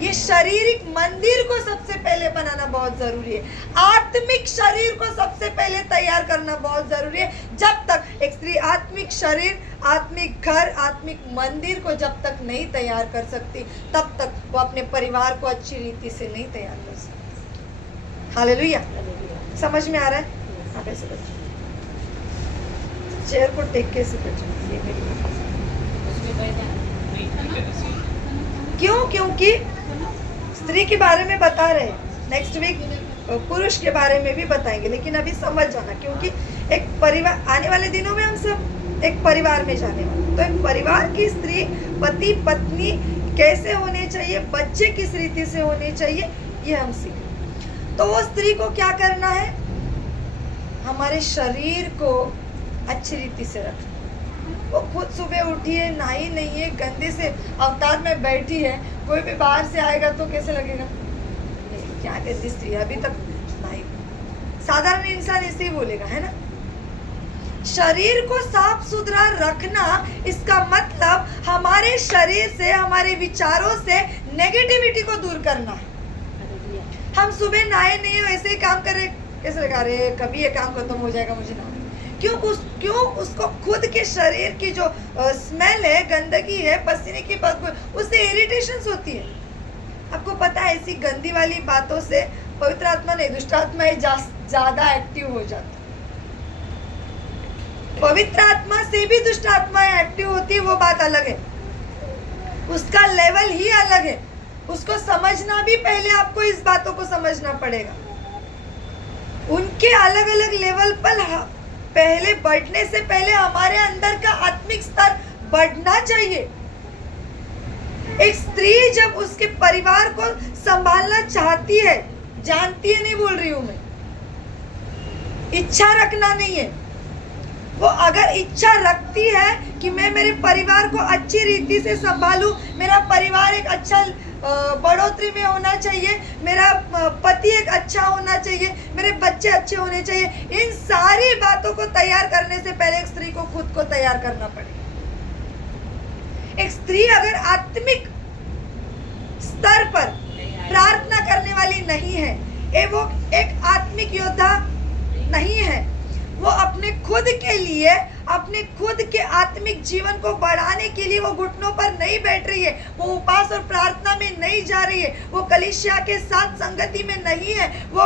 ये शारीरिक मंदिर को सबसे पहले बनाना बहुत जरूरी है। आत्मिक शरीर को सबसे पहले तैयार करना बहुत जरूरी है। जब तक एक स्त्री आत्मिक शरीर, आत्मिक घर, आत्मिक मंदिर को जब तक नहीं तैयार कर सकती, तब तक वो अपने परिवार को अच्छी रीति से नहीं तैयार कर सकती। हालेलुया। समझ में आ रहा है? आप ऐसे बैठो, चेयर को टेक के से बैठो। ये मेरी क्यों? क्योंकि स्त्री के बारे में बता रहे, नेक्स्ट वीक पुरुष के बारे में भी बताएंगे, लेकिन अभी समझ जाना, क्योंकि एक परिवार, आने वाले दिनों में हम सब एक परिवार में जाने वाले। तो एक परिवार की स्त्री, पति पत्नी कैसे होने चाहिए, बच्चे किस रीति से होने चाहिए, ये हम सीखें। तो वो स्त्री को क्या करना है? हमारे शरीर को अच्छी रीति से रखना। वो खुद सुबह उठी है, नहाई नहीं है, गंदे से अवतार में बैठी है, कोई भी बाहर से आएगा तो कैसे लगेगा? नहीं, क्या गंदी स्त्री, अभी तक नहीं। साधारण इंसान ऐसे ही बोलेगा, है ना? शरीर को साफ सुथरा रखना, इसका मतलब हमारे शरीर से, हमारे विचारों से नेगेटिविटी को दूर करना है। हम सुबह नहाए नहीं हो, ऐसे ही काम कर रहे, कैसे लगा रहे, कभी ये काम खत्म हो जाएगा, मुझे ना क्यों उसको खुद के शरीर की जो स्मेल है, गंदगी है, पसीने की बदबू, उससे इरिटेशंस होती है। आपको पता है ऐसी गंदी वाली बातों से पवित्र आत्मा नहीं, दुष्ट आत्मा ज्यादा एक्टिव हो जाता है। पवित्र आत्मा से भी दुष्ट आत्मा एक्टिव होती है, वो बात अलग है, उसका लेवल ही अलग है। उसको समझना भी पहले आपको इस बातों को समझना पड़ेगा। उनके अलग अलग लेवल पर पहले बढ़ने से पहले हमारे अंदर का आत्मिक स्तर बढ़ना चाहिए। एक स्त्री जब उसके परिवार को संभालना चाहती है, जानती है, नहीं बोल रही हूं मैं, इच्छा रखना नहीं है, वो अगर इच्छा रखती है कि मैं मेरे परिवार को अच्छी रीति से संभालूं, मेरा परिवार एक अच्छा बढ़ोतरी में होना चाहिए, मेरा पति एक अच्छा होना चाहिए, मेरे बच्चे अच्छे होने चाहिए, इन सारी बातों को तैयार करने से पहले एक स्त्री को खुद को तैयार करना पड़ेगा। एक स्त्री अगर आत्मिक स्तर पर प्रार्थना करने वाली नहीं है, वो एक आत्मिक योद्धा नहीं है, वो अपने खुद के लिए, अपने खुद के आत्मिक जीवन को बढ़ाने के लिए वो घुटनों पर नहीं बैठ रही है, वो उपवास और प्रार्थना में नहीं जा रही है, वो कलीसिया के साथ संगति में नहीं है, वो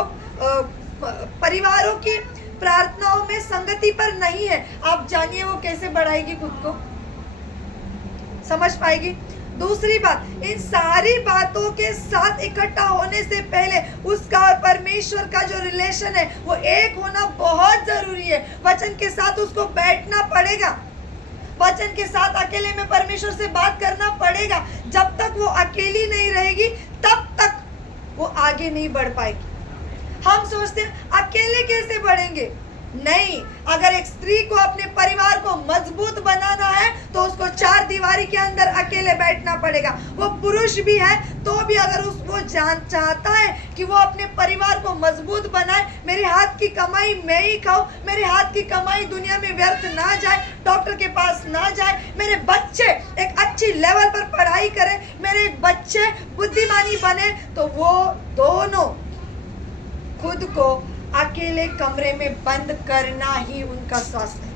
परिवारों की प्रार्थनाओं में संगति पर नहीं है, आप जानिए वो कैसे बढ़ाएगी खुद को, समझ पाएगी। दूसरी बात, इन सारी बातों के साथ इकट्ठा होने से पहले उसका और परमेश्वर का जो रिलेशन है वो एक होना बहुत जरूरी है। वचन के साथ उसको बैठना पड़ेगा, वचन के साथ अकेले में परमेश्वर से बात करना पड़ेगा। जब तक वो अकेली नहीं रहेगी तब तक वो आगे नहीं बढ़ पाएगी। हम सोचते हैं अकेले कैसे बढ़ेंगे, नहीं, अगर एक स्त्री को अपने परिवार को मजबूत बनाना है तो उसको चार दीवारी के अंदर अकेले बैठना पड़ेगा। वो पुरुष भी है तो भी अगर वो चाहता है कि वो अपने परिवार को मजबूत बनाए, मेरे हाथ की कमाई मैं ही खाऊं, मेरे हाथ की कमाई दुनिया में व्यर्थ ना जाए, डॉक्टर के पास ना जाए, मेरे बच्चे एक अच्छी लेवल पर पढ़ाई करें, मेरे बच्चे बुद्धिमानी बने, तो वो दोनों खुद को अकेले कमरे में बंद करना ही उनका स्वास्थ्य है।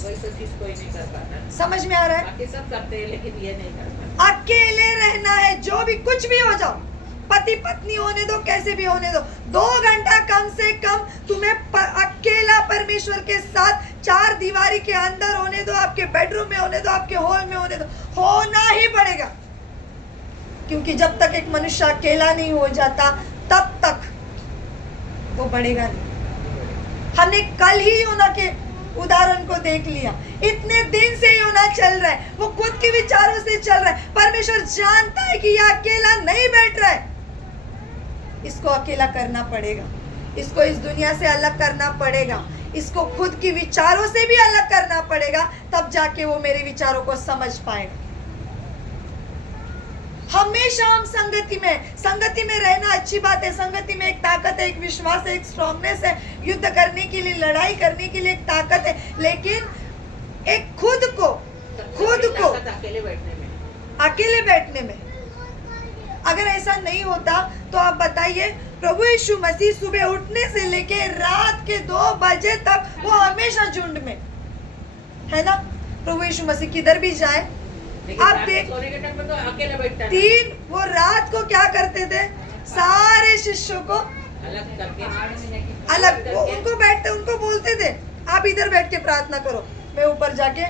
वही तो चीज कोई नहीं कर पाता। समझ में आ रहा है? बाकी सब करते हैं लेकिन ये नहीं करता। अकेले रहना है, जो भी कुछ भी हो जाओ, पति पत्नी होने दो, कैसे भी होने दो, 2 घंटा कम से कम तुम्हें अकेला परमेश्वर के साथ चार दीवारी के अंदर होने दो, आपके बेडरूम में होने दो, आपके हॉल में होने दो, होना ही पड़ेगा। क्योंकि जब तक एक मनुष्य अकेला नहीं हो जाता तब तक वो बढ़ेगा नहीं। हमने कल ही योना के उदाहरण को देख लिया, इतने दिन से योना चल रहा है, वो खुद के विचारों से चल रहा है। परमेश्वर जानता है कि ये अकेला नहीं बैठ रहा है, इसको अकेला करना पड़ेगा, इसको इस दुनिया से अलग करना पड़ेगा, इसको खुद के विचारों से भी अलग करना पड़ेगा, तब जाके वो मेरे विचारों को समझ पाएगा। हमेशा हम संगति में रहना अच्छी बात है, संगति में एक ताकत है, एक विश्वास है, एक स्ट्रॉन्गनेस है, युद्ध करने के लिए, लड़ाई करने के लिए एक ताकत है, लेकिन एक खुद को अकेले बैठने में अगर ऐसा नहीं होता तो आप बताइए, प्रभु यीशु मसीह सुबह उठने से लेके रात के 2 बजे तक वो हमेशा झुंड में है ना। प्रभु यीशु मसीह किधर भी जाए आप देख, सोने के टाइम पे तो अकेले बैठता है। 3 वो रात को क्या करते थे, सारे शिष्यों को अलग करके अलग वो उनको बैठते, उनको बोलते थे आप इधर बैठ के प्रार्थना करो, मैं ऊपर जाके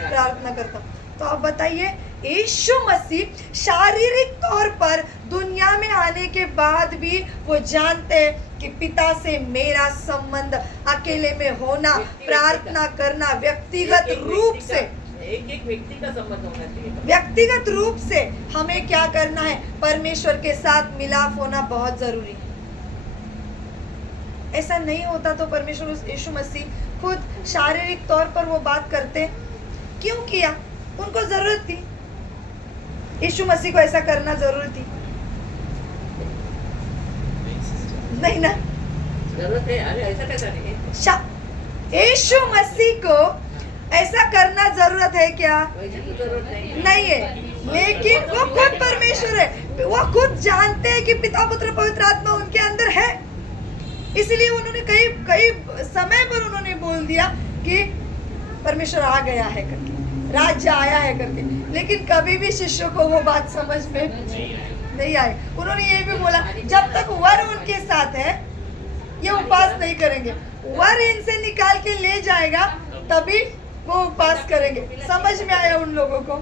प्रार्थना करता हूँ। तो आप बताइए, यीशु मसीह शारीरिक तौर पर दुनिया में आने के बाद भी वो जानते हैं कि पिता से मेरा संबंध अकेले में होना, प्रार्थना करना, व्यक्तिगत रूप से, एक व्यक्ति का संबंध होना चाहिए। व्यक्तिगत रूप से हमें क्या करना है, परमेश्वर के साथ मिलाप होना बहुत जरूरी है। ऐसा नहीं होता तो परमेश्वर यीशु मसीह खुद शारीरिक तौर पर वो बात करते, क्यों किया, उनको जरूरत थी, यीशु मसीह को ऐसा करना जरूरत थी नहीं ना, जरूरत है। अरे ऐसा कैसा नहीं, यीशु मसीह को ऐसा करना जरूरत है क्या, जरूरत नहीं है, लेकिन वो खुद परमेश्वर है, वो खुद जानते हैं कि पिता पुत्र पवित्र आत्मा उनके अंदर है, इसलिए उन्होंने कई कई समय पर उन्होंने बोल दिया कि परमेश्वर आ गया है करके, राज्य आया है करके, लेकिन कभी भी शिष्यों को वो बात समझ में नहीं आई। उन्होंने ये भी बोला जब तक वर उनके साथ है ये उपवास नहीं करेंगे, वर इनसे निकाल के ले जाएगा तभी वो उपवास करेंगे। समझ में आया उन लोगों को?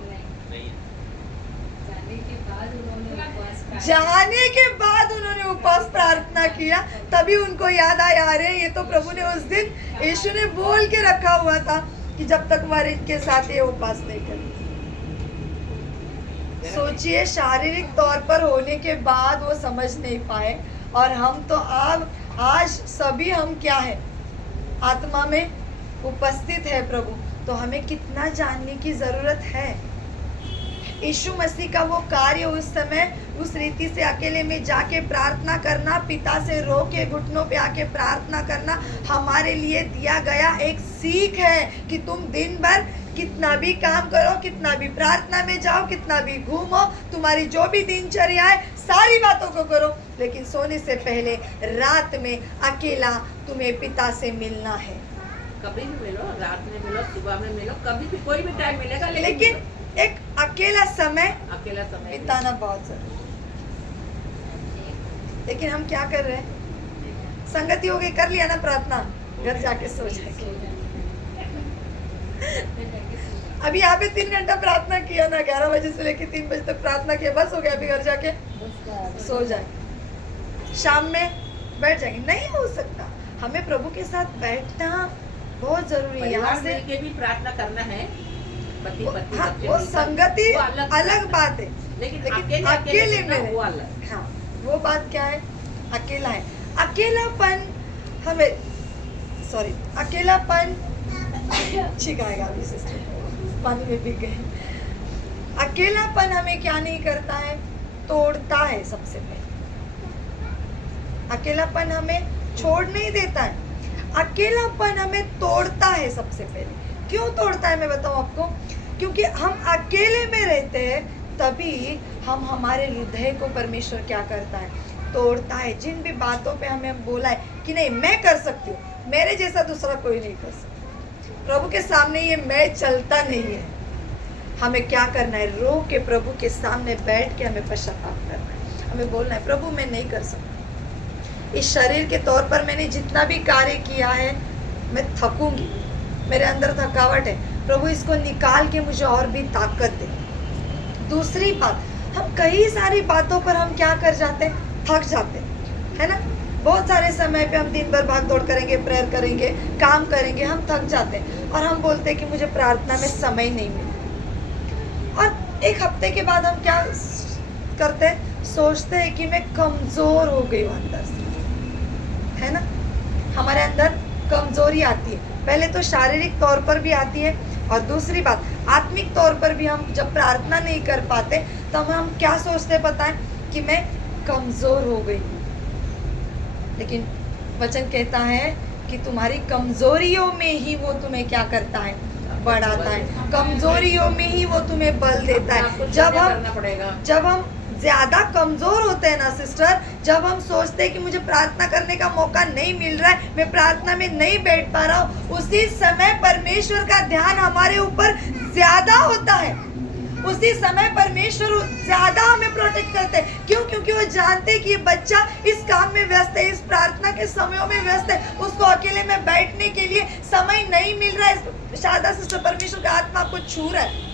जाने के बाद उन्होंने उपवास प्रार्थना किया, तभी उनको याद आया अरे ये तो प्रभु ने उस दिन यीशु ने बोल के रखा हुआ था कि जब तक वर इनके साथ ये उपवास नहीं करेंगे। सोचिए शारीरिक तौर पर होने के बाद वो समझ नहीं पाए, और हम तो आज सभी हम क्या है, आत्मा में उपस्थित है प्रभु, तो हमें कितना जानने की जरूरत है। यीशु मसीह का वो कार्य उस समय उस रीति से अकेले में जाके प्रार्थना करना, पिता से रो के घुटनों पे आके प्रार्थना करना हमारे लिए दिया गया एक सीख है कि तुम दिन भर कितना भी काम करो, कितना भी प्रार्थना में जाओ, कितना भी घूमो, तुम्हारी जो भी दिनचर्या है सारी बातों को करो, लेकिन सोने से पहले रात में अकेला तुम्हें पिता से मिलना है। कभी भी मिलो, रात में मिलो, सुबह में मिलो, कभी भी कोई भी टाइम मिलेगा, लेकिन एक अकेला समय बिताना बहुत जरूरी है। लेकिन हम क्या कर रहे हैं, संगति हो गई, कर लिया ना प्रार्थना, घर जाके सो जाएंगे। अभी यहाँ पे 3 घंटा प्रार्थना किया ना, 11 बजे से लेके 3 बजे तक प्रार्थना किया, बस हो गया, अभी घर जाके सो जाए, शाम में बैठ जाएंगे। नहीं हो सकता, हमें प्रभु के साथ बैठना बहुत जरूरी है। यहाँ से के भी प्रार्थना करना है, पति पत्नी, हाँ, वो संगति अलग बात है, लेकिन अकेले में वो अलग। हाँ, वो बात क्या है, अकेला है, अकेलापन हमें, सॉरी, अकेलापन ठीक आएगा अभी, सिस्टर पानी में भीग गए। अकेलापन हमें क्या नहीं करता है, तोड़ता है। सबसे पहले अकेलापन हमें छोड़ नहीं देता है, अकेलापन हमें तोड़ता है। सबसे पहले क्यों तोड़ता है मैं बताऊं आपको, क्योंकि हम अकेले में रहते हैं, तभी हम हमारे हृदय को परमेश्वर क्या करता है, तोड़ता है। जिन भी बातों पे हमें बोला है कि नहीं मैं कर सकती हूँ, मेरे जैसा दूसरा कोई नहीं कर सकता, प्रभु के सामने ये मैं चलता नहीं है। हमें क्या करना है, रो के प्रभु के सामने बैठ के हमें पश्चाताप करना है, हमें बोलना है प्रभु मैं नहीं कर सकती, इस शरीर के तौर पर मैंने जितना भी कार्य किया है मैं थकूंगी, मेरे अंदर थकावट है, प्रभु इसको निकाल के मुझे और भी ताकत दे। दूसरी बात, हम कई सारी बातों पर हम क्या कर जाते हैं, थक जाते हैं, है ना। बहुत सारे समय पे हम दिन भर भाग दौड़ करेंगे, प्रेयर करेंगे, काम करेंगे, हम थक जाते हैं और हम बोलते हैं कि मुझे प्रार्थना में समय नहीं मिला। और एक हफ्ते के बाद हम क्या करते हैं, सोचते हैं कि मैं कमजोर हो गई हूँ अंदर से, है ना। हमारे अंदर कमजोरी आती है, पहले तो शारीरिक तौर पर भी आती है, और दूसरी बात आत्मिक तौर पर भी। हम जब प्रार्थना नहीं कर पाते तो हम क्या सोचते पता है कि मैं कमजोर हो गई, लेकिन वचन कहता है कि तुम्हारी कमजोरियों में ही वो तुम्हें क्या करता है, बढ़ाता है। कमजोरियों में ही वो तुम्हें बल देता है। जब हम ज्यादा कमजोर होते हैं ना सिस्टर, जब हम सोचते हैं कि मुझे प्रार्थना करने का मौका नहीं मिल रहा है, मैं प्रार्थना में नहीं बैठ पा रहा हूँ, उसी समय परमेश्वर का ध्यान हमारे ऊपर ज्यादा होता है। उसी समय परमेश्वर ज्यादा हमें प्रोटेक्ट करते हैं। क्यों? क्योंकि वो जानते हैं कि ये बच्चा इस काम में व्यस्त है, इस प्रार्थना के समयों में व्यस्त है, उसको अकेले में बैठने के लिए समय नहीं मिल रहा है। शारदा सिस्टर, परमेश्वर का आत्मा आपको छू रहा है।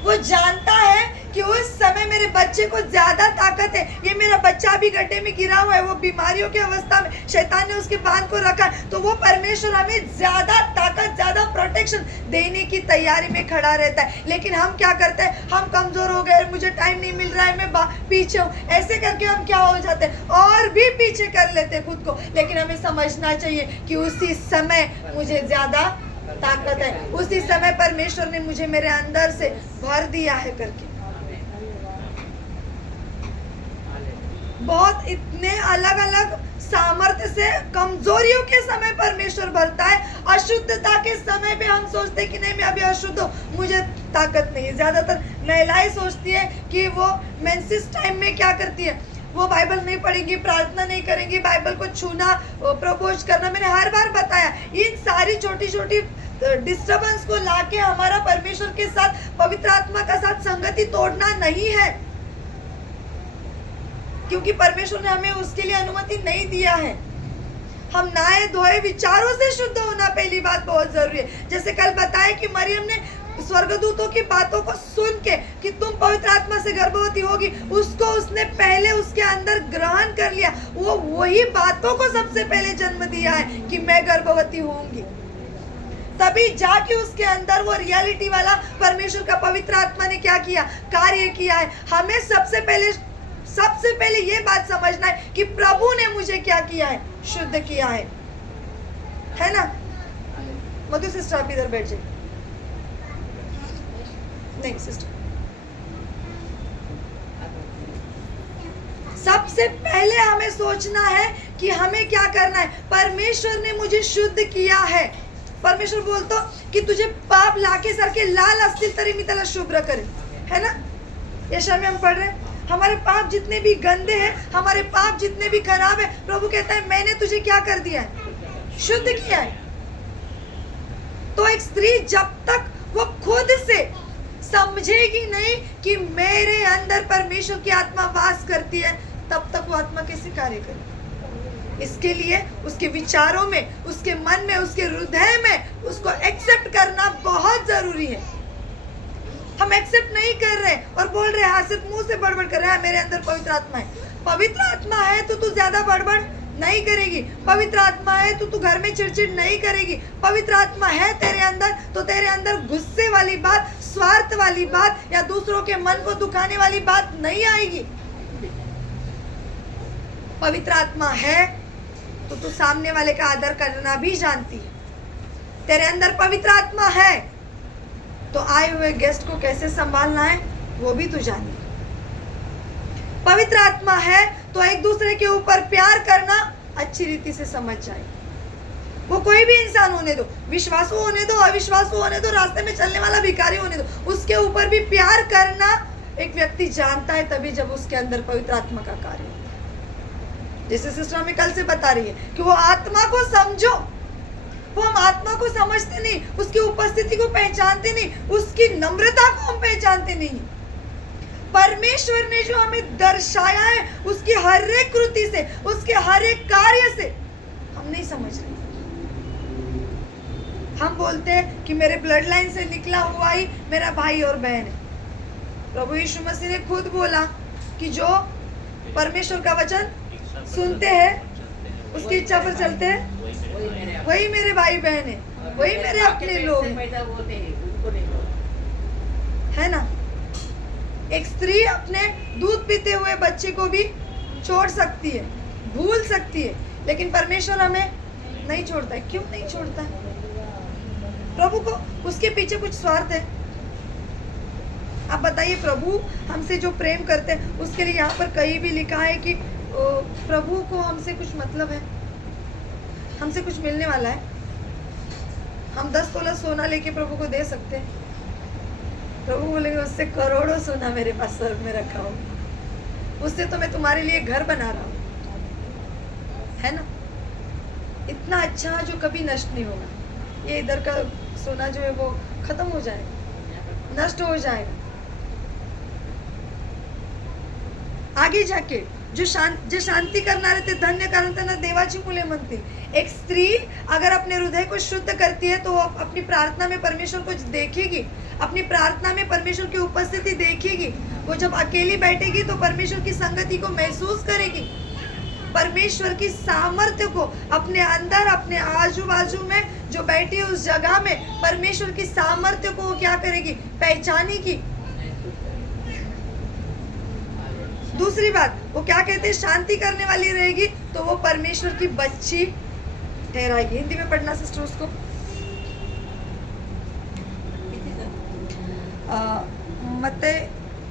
वो जानता है कि उस समय मेरे बच्चे को ज्यादा ताकत है, ये मेरा बच्चा भी गड्ढे में गिरा हुआ है, वो बीमारियों की अवस्था में, शैतान ने उसके बांध को रखा है, तो वो परमेश्वर हमें ज्यादा ताकत, ज्यादा प्रोटेक्शन देने की तैयारी में खड़ा रहता है। लेकिन हम क्या करते हैं, हम कमजोर हो गए, मुझे टाइम नहीं मिल रहा है, मैं पीछे हूँ, ऐसे करके हम क्या हो जाते हैं, और भी पीछे कर लेते हैं खुद को। लेकिन हमें समझना चाहिए कि उसी समय मुझे ज्यादा ताकत है, उसी समय परमेश्वर ने मुझे मेरे अंदर से भर दिया है करके। बहुत इतने अलग अलग सामर्थ्य से कमजोरियों के समय परमेश्वर भरता है। अशुद्धता के समय पे हम सोचते हैं कि नहीं मैं अभी अशुद्ध हूँ, मुझे ताकत नहीं है। ज्यादातर महिलाएं सोचती है कि वो मेंसेस टाइम में क्या करती है, वो बाइबल नहीं पढ़ेंगी, प्रार्थना नहीं करेंगी, बाइबल को छूना, प्रपोज करना, मैंने हर बार बताया। इन सारी छोटी छोटी डिस्टर्बेंस को लाके हमारा परमेश्वर के साथ, पवित्र आत्मा का साथ संगति तोड़ना नहीं है, क्योंकि परमेश्वर ने हमें उसके लिए अनुमति नहीं दिया है। हम नहाए धोए विचारों से शुद्ध होना पहली बात बहुत जरूरी है। जैसे कल बताया कि मरियम ने स्वर्गदूतों की बातों को सुन के कि तुम पवित्र आत्मा से गर्भवती होगी, उसको उसने पहले उसके अंदर ग्रहण कर लिया। वो वही बातों को सबसे पहले जन्म दिया है कि मैं गर्भवती होंगी, तभी जाके उसके अंदर वो रियलिटी वाला परमेश्वर का पवित्र आत्मा ने क्या किया, कार्य किया है। हमें सबसे पहले ये बात समझना है कि प्रभु ने मुझे क्या किया है, शुद्ध किया है ना। मधु सिस्टर आप इधर बैठ जाइए। नहीं सिस्टर, सबसे पहले हमें सोचना है कि हमें क्या करना है। परमेश्वर ने मुझे शुद्ध किया है। परमेश्वर बोलतो कि तुझे पाप लाके सर के लाल असतील तरी मी त्याला शुभ्र करेन, है ना। यशा में हम पढ़ रहे हैं, हमारे पाप जितने भी गंदे हैं, हमारे पाप जितने भी खराब है, प्रभु कहता है मैंने तुझे क्या कर दिया है, शुद्ध किया है। तो एक स्त्री जब तक वो खुद से समझेगी नहीं कि मेरे अंदर परमेश्वर की आत्मा वास करती है, तब तक वो आत्मा कैसे कार्य करेगी। इसके लिए उसके विचारों में, उसके मन में, उसके हृदय में उसको एक्सेप्ट करना बहुत जरूरी है। हम एक्सेप्ट नहीं कर रहे और बोल रहे हैं, सिर्फ मुंह से बड़बड़ कर रहे हैं, मेरे अंदर पवित्र आत्मा है। पवित्र आत्मा है तो तू ज्यादा बड़बड़ नहीं करेगी। पवित्र आत्मा है तो तू घर में चिड़चिड़ नहीं करेगी। पवित्र आत्मा है तेरे अंदर तो तेरे अंदर गुस्से वाली बात, स्वार्थ वाली बात या दूसरों के मन को दुखाने वाली बात नहीं आएगी। पवित्र आत्मा है तो तू सामने वाले का आदर करना भी जानती है। तेरे अंदर पवित्र आत्मा है तो आए हुए गेस्ट को कैसे संभालना है वो भी तू जानी। पवित्र आत्मा है तो एक दूसरे के ऊपर प्यार करना अच्छी रीति से समझ जाए। वो कोई भी इंसान होने दो, विश्वासु होने दो, अविश्वासु होने दो, रास्ते में चलने वाला भिखारी होने दो, उसके ऊपर भी प्यार करना एक व्यक्ति जानता है तभी जब उसके अंदर पवित्र आत्मा का कार्य होता है। जैसे सिस्टर हमें कल से बता रही है कि वो आत्मा को समझो। वो हम आत्मा को समझते नहीं, उसकी उपस्थिति को पहचानते नहीं, उसकी नम्रता को हम पहचानते नहीं। परमेश्वर ने जो हमें दर्शाया है उसकी हर एक कृति से, उसके हर एक कार्य से हम नहीं समझ रहे। हम बोलते हैं कि मेरे ब्लड लाइन से निकला हुआ ही मेरा भाई और बहन है। प्रभु यीशु मसीह ने खुद बोला कि जो परमेश्वर का वचन सुनते हैं, उसकी इच्छा पर चलते हैं, वही मेरे भाई बहन है, वही मेरे अपने लोग है ना। एक स्त्री अपने दूध पीते हुए बच्चे को भी छोड़ सकती है, भूल सकती है, लेकिन परमेश्वर हमें नहीं छोड़ता है। क्यों नहीं छोड़ता है? प्रभु को उसके पीछे कुछ स्वार्थ है। आप बताइए, प्रभु हमसे जो प्रेम करते हैं उसके लिए यहाँ पर कहीं भी लिखा है कि प्रभु को हमसे कुछ मतलब है, हमसे कुछ मिलने वाला है? हम 10 तोला सोना लेके प्रभु को दे सकते हैं? प्रभु बोलेंगे उससे करोड़ों सोना मेरे पास स्वर्ग में रखा हो, उससे तो मैं तुम्हारे लिए घर बना रहा हूँ, है ना। इतना अच्छा जो कभी नष्ट नहीं होगा। ये इधर का सोना जो है वो खत्म हो जाएगा, नष्ट हो जाएगा। आगे जाके जे शांती करणारे ते धन्य, कारण त्यांना देवाची मुले म्हणते। एक स्त्री अगर अपने हृदय को शुद्ध करती है तो वो अपनी प्रार्थना में परमेश्वर को देखेगी, अपनी प्रार्थना में परमेश्वर की उपस्थिति देखेगी। वो जब अकेली बैठेगी तो परमेश्वर की संगति को महसूस करेगी, परमेश्वर की सामर्थ्य को अपने अंदर, अपने आजू बाजू में जो बैठी है उस जगह में परमेश्वर की सामर्थ्य को वो क्या करेगी, पहचानेगी। दूसरी बात, वो क्या कहते हैं, शांति करने वाली रहेगी तो वो परमेश्वर की बच्ची ठहराएगी। हिंदी में पढ़ना सिस्टर उसको।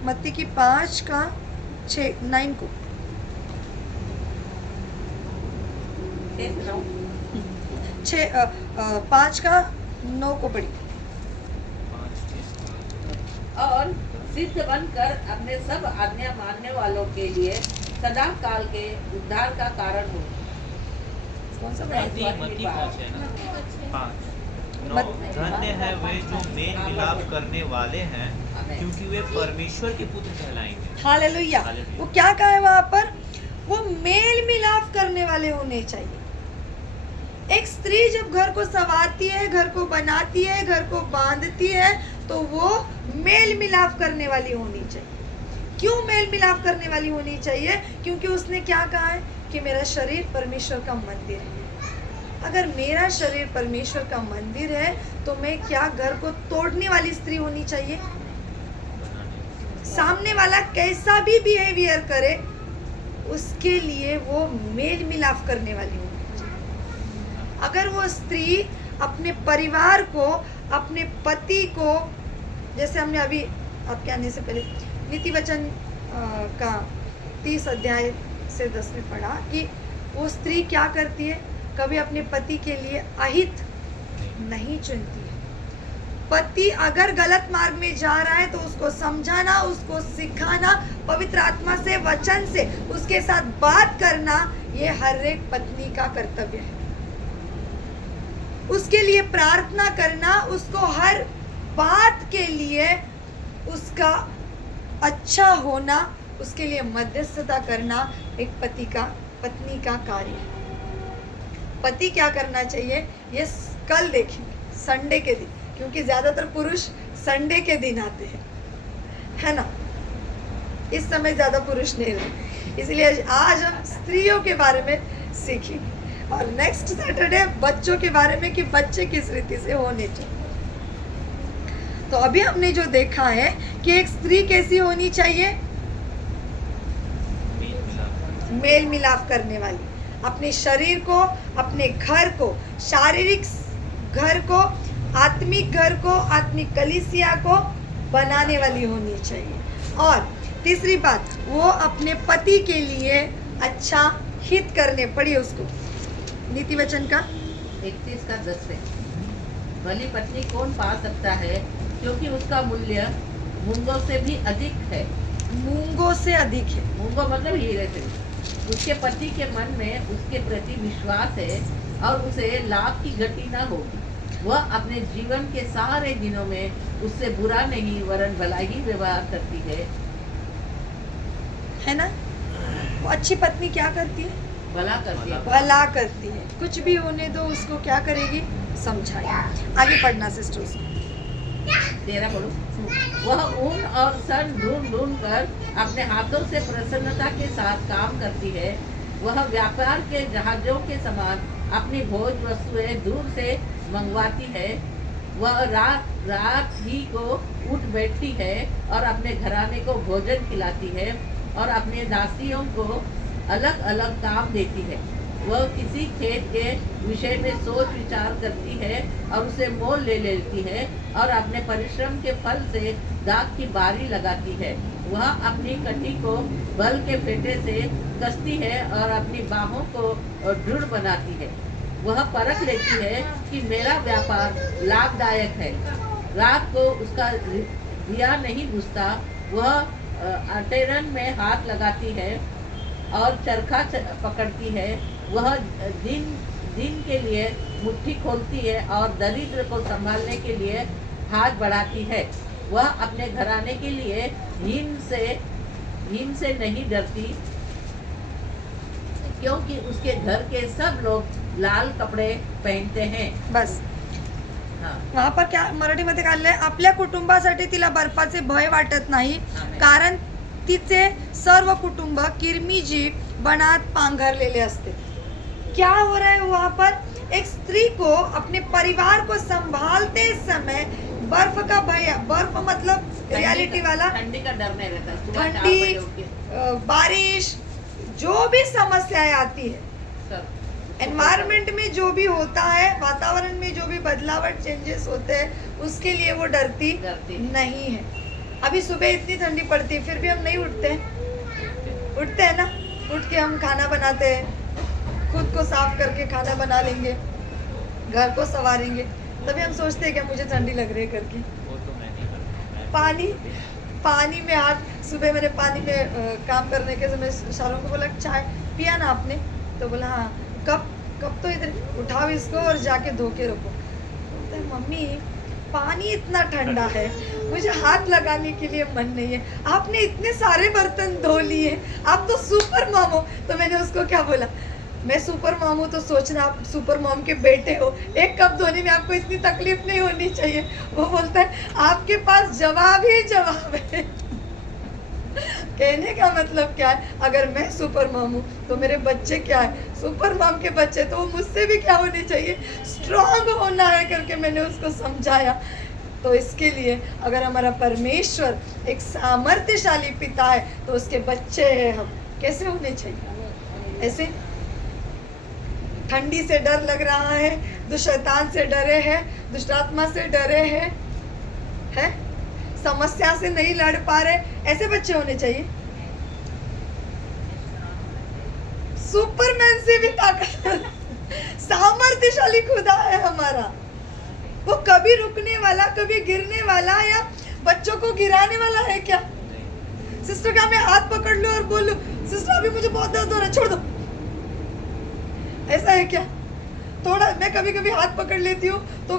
मत्ती की 5 का 9 को 5 का 9 को पढ़ी। और सिद्ध बनकर अपने सब आज्ञा मानने वालों के लिए सदा काल के उद्धार का कारण हो। कौन सा नहीं, पढ़ा? मती कौन से है ना? पाँच। नौ, मत- धन्य है वे जो मेल मिलाप करने वाले हैं, क्योंकि वे परमेश्वर के पुत्र कहलाएंगे। हालेलुया। हालेलुया। वो क्या कहा है वहां पर? वो मेल मिलाप करने वाले होने चाहिए। एक स्त्री जब घर को संवारती है, घर को बनाती है, घर को बांधती है, तो वो मेल मिलाप करने वाली होनी चाहिए। क्यों मेल मिलाप करने वाली होनी चाहिए? क्योंकि उसने क्या कहा है कि मेरा शरीर परमेश्वर का मंदिर है। अगर मेरा शरीर परमेश्वर का मंदिर है तो मैं क्या घर को तोड़ने वाली स्त्री होनी चाहिए? सामने वाला कैसा भी बिहेवियर करे उसके लिए वो मेल मिलाप करने वाली होनी चाहिए। अगर वो स्त्री अपने परिवार को, अपने पति को, जैसे हमने अभी आपके आने से पहले नीति वचन का 30 अध्याय से 10 में पढ़ा कि वो स्त्री क्या करती है, कभी अपने पति के लिए अहित नहीं चुनती है। पति अगर गलत मार्ग में जा रहा है तो उसको समझाना, उसको सिखाना, पवित्र आत्मा से, वचन से उसके साथ बात करना, ये हर एक पत्नी का कर्तव्य है। उसके लिए प्रार्थना करना, उसको हर बात के लिए उसका अच्छा होना, उसके लिए मध्यस्थता करना एक पत्नी का कार्य है। पति क्या करना चाहिए ये कल देखेंगे, संडे के दिन, क्योंकि ज्यादातर पुरुष संडे के दिन आते हैं, है ना। इस समय ज्यादा पुरुष नहीं रहे, इसलिए आज हम स्त्रियों के बारे में सीखेंगे और नेक्स्ट सैटरडे बच्चों के बारे में कि बच्चे किस रीति से होने चाहिए। तो अभी हमने जो देखा है कि एक स्त्री कैसी होनी चाहिए, मेल मिलाप करने वाली, अपने शरीर को, अपने घर को, शारीरिक घर को, आत्मिक घर को, आत्मिक कलीसिया को बनाने वाली होनी चाहिए। और तीसरी बात, वो अपने पति के लिए अच्छा हित करने, पढ़िए उसको नीति वचन का 31 का 10 में, भली पत्नी कौन पा सकता है, क्योंकि उसका मूल्य मूंगों से भी अधिक है। मूंगों से अधिक है। मूंगों मतलब हीरे से। उसके पति के मन में उसके प्रति विश्वास है और उसे लाभ की घटी न होगी। वह अपने जीवन के सारे दिनों में उससे बुरा नहीं वरन भला ही व्यवहार करती है ना। वो अच्छी पत्नी क्या करती है? भला करती है। भला करती है। कुछ भी होने दो उसको क्या करेगी? समझाएगी। आगे पढ़ना सिस्टर उसको। 13 पढ़ो। वह ऊन और सन ढूंढ ढूंढ कर अपने हाथों से प्रसन्नता के साथ काम करती है। वह व्यापार के जहाजों के समान अपनी भोज वस्तुएं दूर से मंगवाती है। वह रात रात ही को उठ बैठती है और अपने घराने को भोजन खिलाती है और अपने दासियों को अलग अलग काम देती है। वह किसी खेत के विषय में सोच विचार करती है और उसे मोल ले लेती है और अपने परिश्रम के फल से दाख की बारी लगाती है। वह अपनी कटी को बल के फेटे से कसती है और अपनी बाहों को दृढ़ बनाती है। वह परख लेती है कि मेरा व्यापार लाभदायक है। रात को उसका दिया नहीं बुझता। वह अटेरन में हाथ लगाती है और चरखा पकड़ती है। वह दिन के लिए मुट्ठी खोलती है और दरिद्र को संभालने के लिए हाथ बढ़ाती है। वह अपने घराने के लिए हीन से नहीं डरती, क्योंकि उसके घर के सब लोग लाल कपडे पहनते हैं। बस हाँ। वहाँ पर क्या मराठीमध्ये काढलंय, आपल्या कुटुंबासाठी तिला बर्फाचे भय वाटत नाही, कारण तिचे सर्व कुटुंब किरमिजी बनात पांघरलेले असते। क्या हो रहा है वहाँ पर? एक स्त्री को अपने परिवार को संभालते समय बर्फ का भय, बर्फ मतलब रियलिटी वाला, ठंडी का डर नहीं रहता। सुबह 4 ठंडी, बजे उठ के बारिश, जो भी समस्याएं आती है, सब एनवायरनमेंट में जो भी होता है, वातावरण में जो भी बदलावट चेंजेस होते हैं, उसके लिए वो डरती नहीं है। अभी सुबह इतनी ठंडी पड़ती है फिर भी हम नहीं उठते हैं ना। उठ के हम खाना बनाते हैं, खुद को साफ करके खाना बना लेंगे, घर को संवारेंगे, तभी हम सोचते हैं कि मुझे ठंडी लग रही है करके। वो तो मैं नहीं करता। पानी पानी में हाथ, सुबह मैंने पानी में काम करने के समय शाहरुख को बोला चाय पिया ना आपने, तो बोला हाँ। कब कब तो इधर उठाओ इसको और जाके धो के रखो। बोलता है मम्मी पानी इतना ठंडा है, मुझे हाथ लगाने के लिए मन नहीं है, आपने इतने सारे बर्तन धो लिए, आप तो सुपर मॉम हो। तो मैंने उसको क्या बोला, मैं सुपर मॉम हूँ तो सोचना आप सुपर मॉम के बेटे हो, एक कप धोने में आपको इतनी तकलीफ नहीं होनी चाहिए। वो बोलता है आपके पास जवाब ही जवाब है। कहने का मतलब क्या है, अगर मैं सुपर मॉम हूँ तो मेरे बच्चे क्या है, सुपर मॉम के बच्चे, तो वो मुझसे भी क्या होने चाहिए, स्ट्रांग होना है करके मैंने उसको समझाया। तो इसके लिए अगर हमारा परमेश्वर एक सामर्थ्यशाली पिता है तो उसके बच्चे हैं हम, कैसे होने चाहिए, ऐसे ठंडी से डर लग रहा है, दुष्शैतान से डरे हैं, दुष्टात्मा से डरे हैं, समस्या से नहीं लड़ पा रहे, ऐसे बच्चे होने चाहिए। सुपरमैन से भी ताकत, सामर्थ्यशाली खुदा है हमारा, वो कभी रुकने वाला, कभी गिरने वाला या बच्चों को गिराने वाला है क्या? सिस्टर क्या मैं हाथ पकड़ लूं और बोलूं सिस्टर अभी मुझे बहुत दर्द हो रहा है छोड़ दो, ऐसा है क्या? थोड़ा मैं कभी कभी हाथ पकड़ लेती हूँ तो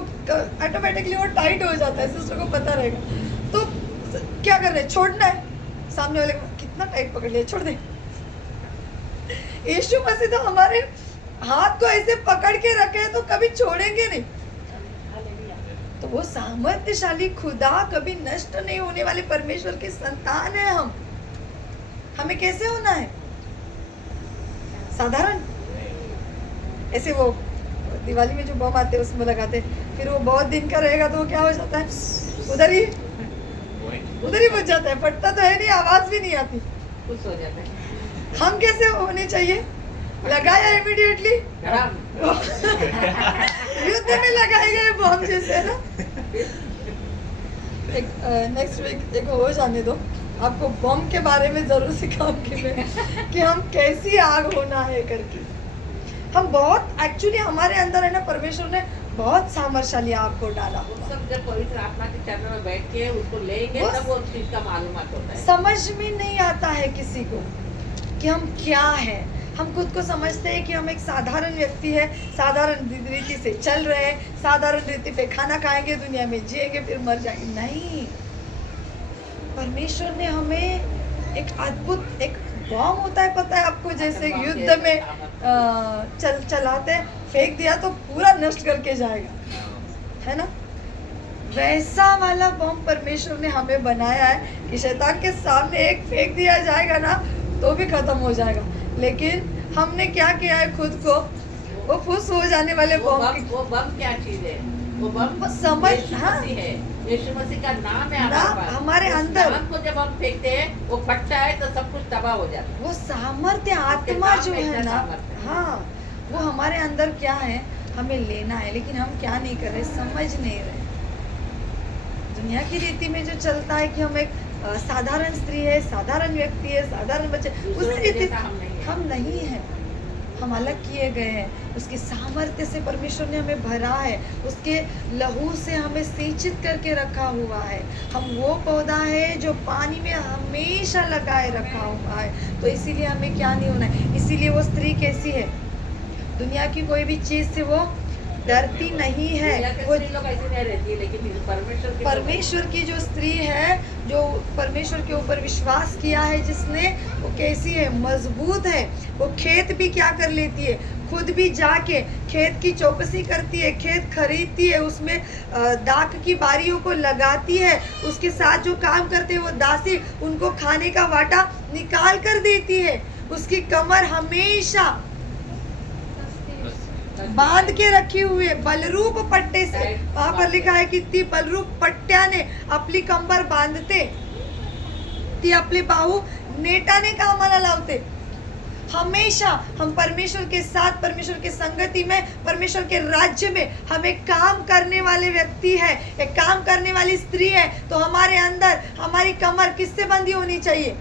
ऑटोमेटिकली वो टाइट हो जाता है, सिस्टर को पता रहेगा। तो क्या कर रहे हैं, छोड़ना है, सामने वाले को कितना टाइट पकड़ लिया, छोड़ दे। यीशु मसीह तो हमारे हाथ को ऐसे पकड़ के रखे हैं तो कभी छोड़ेंगे नहीं। तो वो सामर्थ्यशाली खुदा, कभी नष्ट नहीं होने वाले परमेश्वर के संतान है हम। हमें कैसे होना है, साधारण ऐसे वो दिवाली में जो बम आते हैं उसमें लगाते, फिर वो बहुत दिन का रहेगा तो वो क्या हो जाता है, उधर ही बुझ जाता है, फटता तो है नहीं, आवाज भी नहीं आती, खुश हो जाता है। हम कैसे होने चाहिए, लगाया इमीडिएटली युद्ध में लगाए गए बम जैसे ना। एक नेक्स्ट वीक एक हो जाने दो, आपको बम के बारे में जरूर सिखाऊंगी मैं कि हम कैसी आग होना है करके। हम बहुत एक्चुअली हमारे अंदर है ना, परमेश्वर ने बहुत सामर्थ्यशाली आग को डाला। वो सब जब पवित्र आत्मा के चरणों में बैठ के उसको लेंगे तब वो चीज का मालूमात होता है। समझ में नहीं आता है किसी को कि हम क्या हैं। हम खुद को समझते हैं कि हम एक साधारण व्यक्ति है, साधारण रीति से चल रहे हैं, साधारण रीति पे खाना खाएंगे, दुनिया में जिएंगे, फिर मर जाएंगे। नहीं, परमेश्वर ने हमें एक अद्भुत, एक बॉम्ब होता है पता है आपको, जैसे युद्ध में चलाते फेंक दिया तो पूरा नष्ट करके जाएगा, है ना, वैसा वाला बॉम्ब परमेश्वर ने हमें बनाया है कि शैतान के सामने एक फेंक दिया जाएगा ना तो भी खत्म हो जाएगा। लेकिन हमने क्या किया है, खुद को वो फुस हो जाने वाले बॉम्ब। वो बम क्या चीज है, वो बम समझ, हाँ, है, यीशु मसीह का नाम है हमारे अंदर। को जब हम फेंकते हैं वो फटता है तो सब कुछ तबाह हो जाता है। वो सामर्थ्य आत्मा जो है ना, हाँ, वो हमारे अंदर क्या है, हमें लेना है, लेकिन हम क्या नहीं कर रहे, समझ नहीं रहे। दुनिया की रीति में जो चलता है कि हम एक साधारण स्त्री है, साधारण व्यक्ति है, साधारण बच्चे, उस रीति हम नहीं है, हम अलग किए गए हैं। उसके सामर्थ्य से परमेश्वर ने हमें भरा है, उसके लहू से हमें सिंचित करके रखा हुआ है। हम वो पौधा है जो पानी में हमेशा लगाए रखा हुआ है। तो इसीलिए हमें क्या नहीं होना है। इसीलिए वो स्त्री कैसी है, दुनिया की कोई भी चीज से वो डरती नहीं है। वो लोग ऐसे नहीं रहती है, लेकिन परमेश्वर की जो स्त्री है, जो परमेश्वर के ऊपर विश्वास किया है जिसने, वो कैसी है, मजबूत है। वो खेत भी क्या कर लेती है, खुद भी जाके खेत की चौकसी करती है, खेत खरीदती है, उसमें दाख की बारियों को लगाती है, उसके साथ जो काम करते हैं वो दासी उनको खाने का वाटा निकाल कर देती है। उसकी कमर हमेशा बांध के रखी हुई है बलरूप पट्टे से। वहां पर लिखा है कि ती बलरूप पट्ट्याने आपली कंबर बांधते, ती आपली बाहू नेटाने कामाला लावते। हमेशा हम परमेश्वर के साथ, परमेश्वर की संगति में, परमेश्वर के राज्य में हम एक काम करने वाले व्यक्ति है, एक काम करने वाली स्त्री है। तो हमारे अंदर हमारी कमर किससे बंधी होनी चाहिए,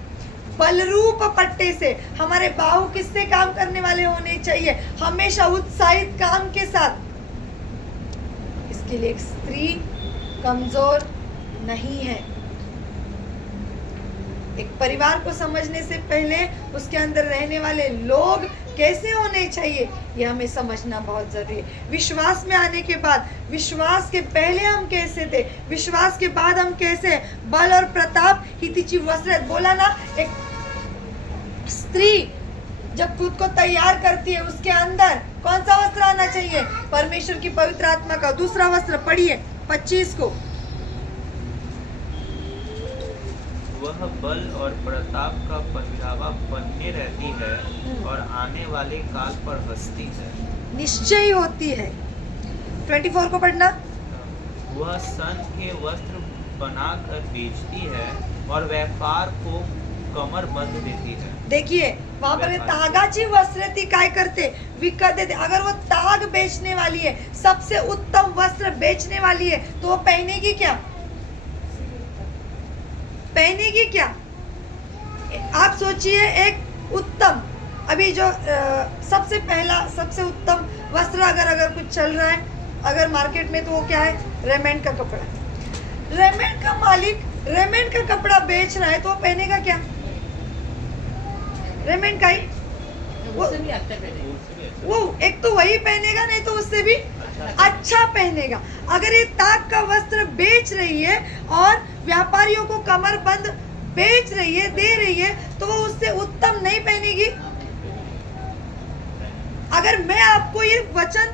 बलरूप पट्टे से। हमारे बाहु किससे काम करने वाले होने चाहिए, हमेशा उत्साहित काम के साथ। इसके लिए एक स्त्री कमजोर नहीं है। एक परिवार को समझने से पहले उसके अंदर रहने वाले लोग कैसे होने चाहिए ये हमें समझना बहुत जरूरी है। विश्वास में आने के बाद, विश्वास के पहले हम कैसे थे, विश्वास के बाद हम कैसे हैं। बल और प्रताप ही तिची वस्त्र बोला ना, एक स्त्री जब खुद को तैयार करती है उसके अंदर कौन सा वस्त्र आना चाहिए, परमेश्वर की पवित्र आत्मा का। दूसरा वस्त्र पढ़िए 25 को। वह बल और प्रताप का पहरावा पहने रहती है और आने वाले काल पर हंसती है। निश्चय होती है। 24 को पढ़ना। वह सन के वस्त्र बनाकर बेचती है और व्यापार को कमर बंद देती है। देखिए वहां पर तागाची वस्त्र ती काय करते, विकत देते। अगर वो ताग बेचने वाली है, सबसे उत्तम वस्त्र बेचने वाली है, तो वो पहनेगी क्या, पहनेगी क्या? आप सोचिए, एक उत्तम, अभी जो सबसे पहला सबसे उत्तम वस्त्र अगर कुछ चल रहा है अगर मार्केट में, तो वो क्या है, रेमंड का कपड़ा। रेमंड का मालिक रेमंड का कपड़ा बेच रहा है, तो वो पहनेगा क्या, रेमंड का ही। उससे भी अच्छा पहनेगा। वो एक तो वही पहनेगा, नहीं तो उससे भी अच्छा पहनेगा। अगर ये ताग का वस्त्र बेच रही है और व्यापारियों को कमर बंद बेच रही है, दे रही है, तो वो उससे उत्तम नहीं पहनेगी। अगर मैं आपको ये वचन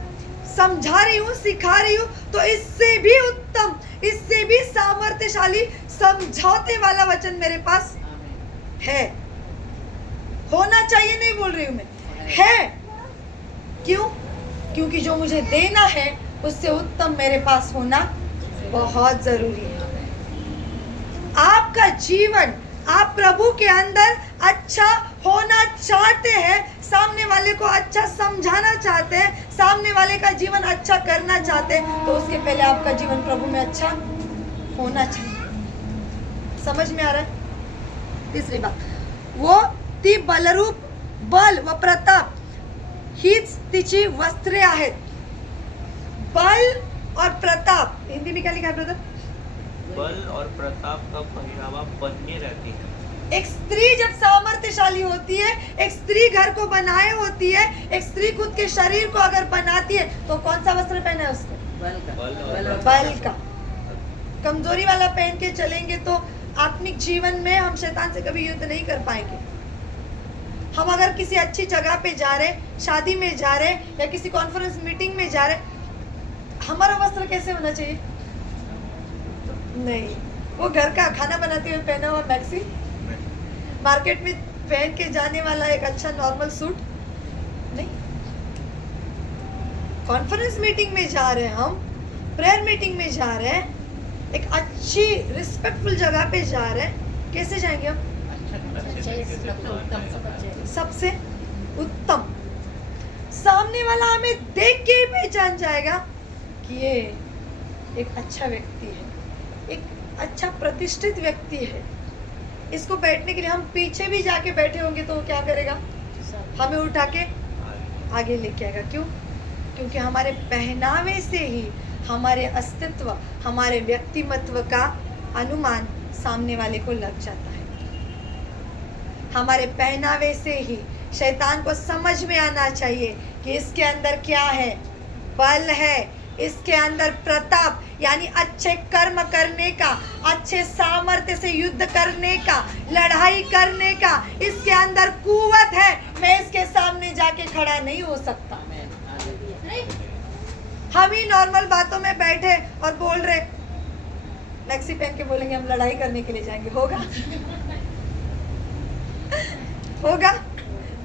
समझा रही हूँ, सिखा रही हूँ, तो इससे भी उत्तम, इससे भी सामर्थ्यशाली समझौते वाला वचन मेरे पास है। होना चाहिए नहीं बोल रही हूँ मैं, है। क्यों? क्योंकि जो मुझे देना है उससे उत्तम मेरे पास होना बहुत जरूरी है। आपका जीवन, आप प्रभु के अंदर अच्छा होना चाहते हैं, सामने वाले को अच्छा समझाना चाहते हैं, सामने वाले का जीवन अच्छा करना चाहते हैं, तो उसके पहले आपका जीवन प्रभु में अच्छा होना चाहिए। समझ में आ रहा है? तीसरी बात, वो ती बलरूप, बल व प्रताप हीच तिची वस्त्रे आहेत। बल और प्रताप, हिंदी में क्या लिखा है ब्रदर? बल और प्रताप का पहरावा पहने रहती है। एक स्त्री जब सामर्थ्यशाली होती है, एक स्त्री घर को बनाए होती है, एक स्त्री खुद के शरीर को अगर बनाती है, तो कौन सा वस्त्र पहना है उसको? बल का। कमजोरी वाला पहन के चलेंगे तो आत्मिक जीवन में हम शैतान से कभी युद्ध नहीं कर पाएंगे। हम अगर किसी अच्छी जगह पे जा रहे, शादी में जा रहे या किसी कॉन्फ्रेंस मीटिंग में जा रहे, हमारा वस्त्र कैसे होना चाहिए? नहीं, वो घर का खाना बनाते हुए पहना हुआ मैक्सी, मार्केट में पहन के जाने वाला एक अच्छा नॉर्मल सूट नहीं। कॉन्फ्रेंस मीटिंग में जा रहे हैं, हम प्रेयर मीटिंग में जा रहे हैं, एक अच्छी रिस्पेक्टफुल जगह पे जा रहे हैं, कैसे जाएंगे हम? सबसे उत्तम। सामने वाला हमें देख के ही पहचान जाएगा कि ये एक अच्छा व्यक्ति है, एक अच्छा प्रतिष्ठित व्यक्ति है। इसको बैठने के लिए हम पीछे भी जाके बैठे होंगे तो वो क्या करेगा? हमें उठा के आगे लेके आएगा। क्यों? क्योंकि हमारे पहनावे से ही हमारे अस्तित्व, हमारे व्यक्तिमत्व का अनुमान सामने वाले को लग जाता है। हमारे पहनावे से ही शैतान को समझ में आना चाहिए कि इसके अंदर क्या है, बल है, इसके अंदर प्रताप यानी अच्छे कर्म करने का, अच्छे सामर्थ्य से युद्ध करने का, लड़ाई करने का, इसके अंदर कुवत है। मैं इसके सामने जाके खड़ा नहीं हो सकता। हम ही नॉर्मल बातों में बैठे और बोल रहे, मैक्सी पहन के बोलेंगे हम लड़ाई करने के लिए जाएंगे, होगा? होगा?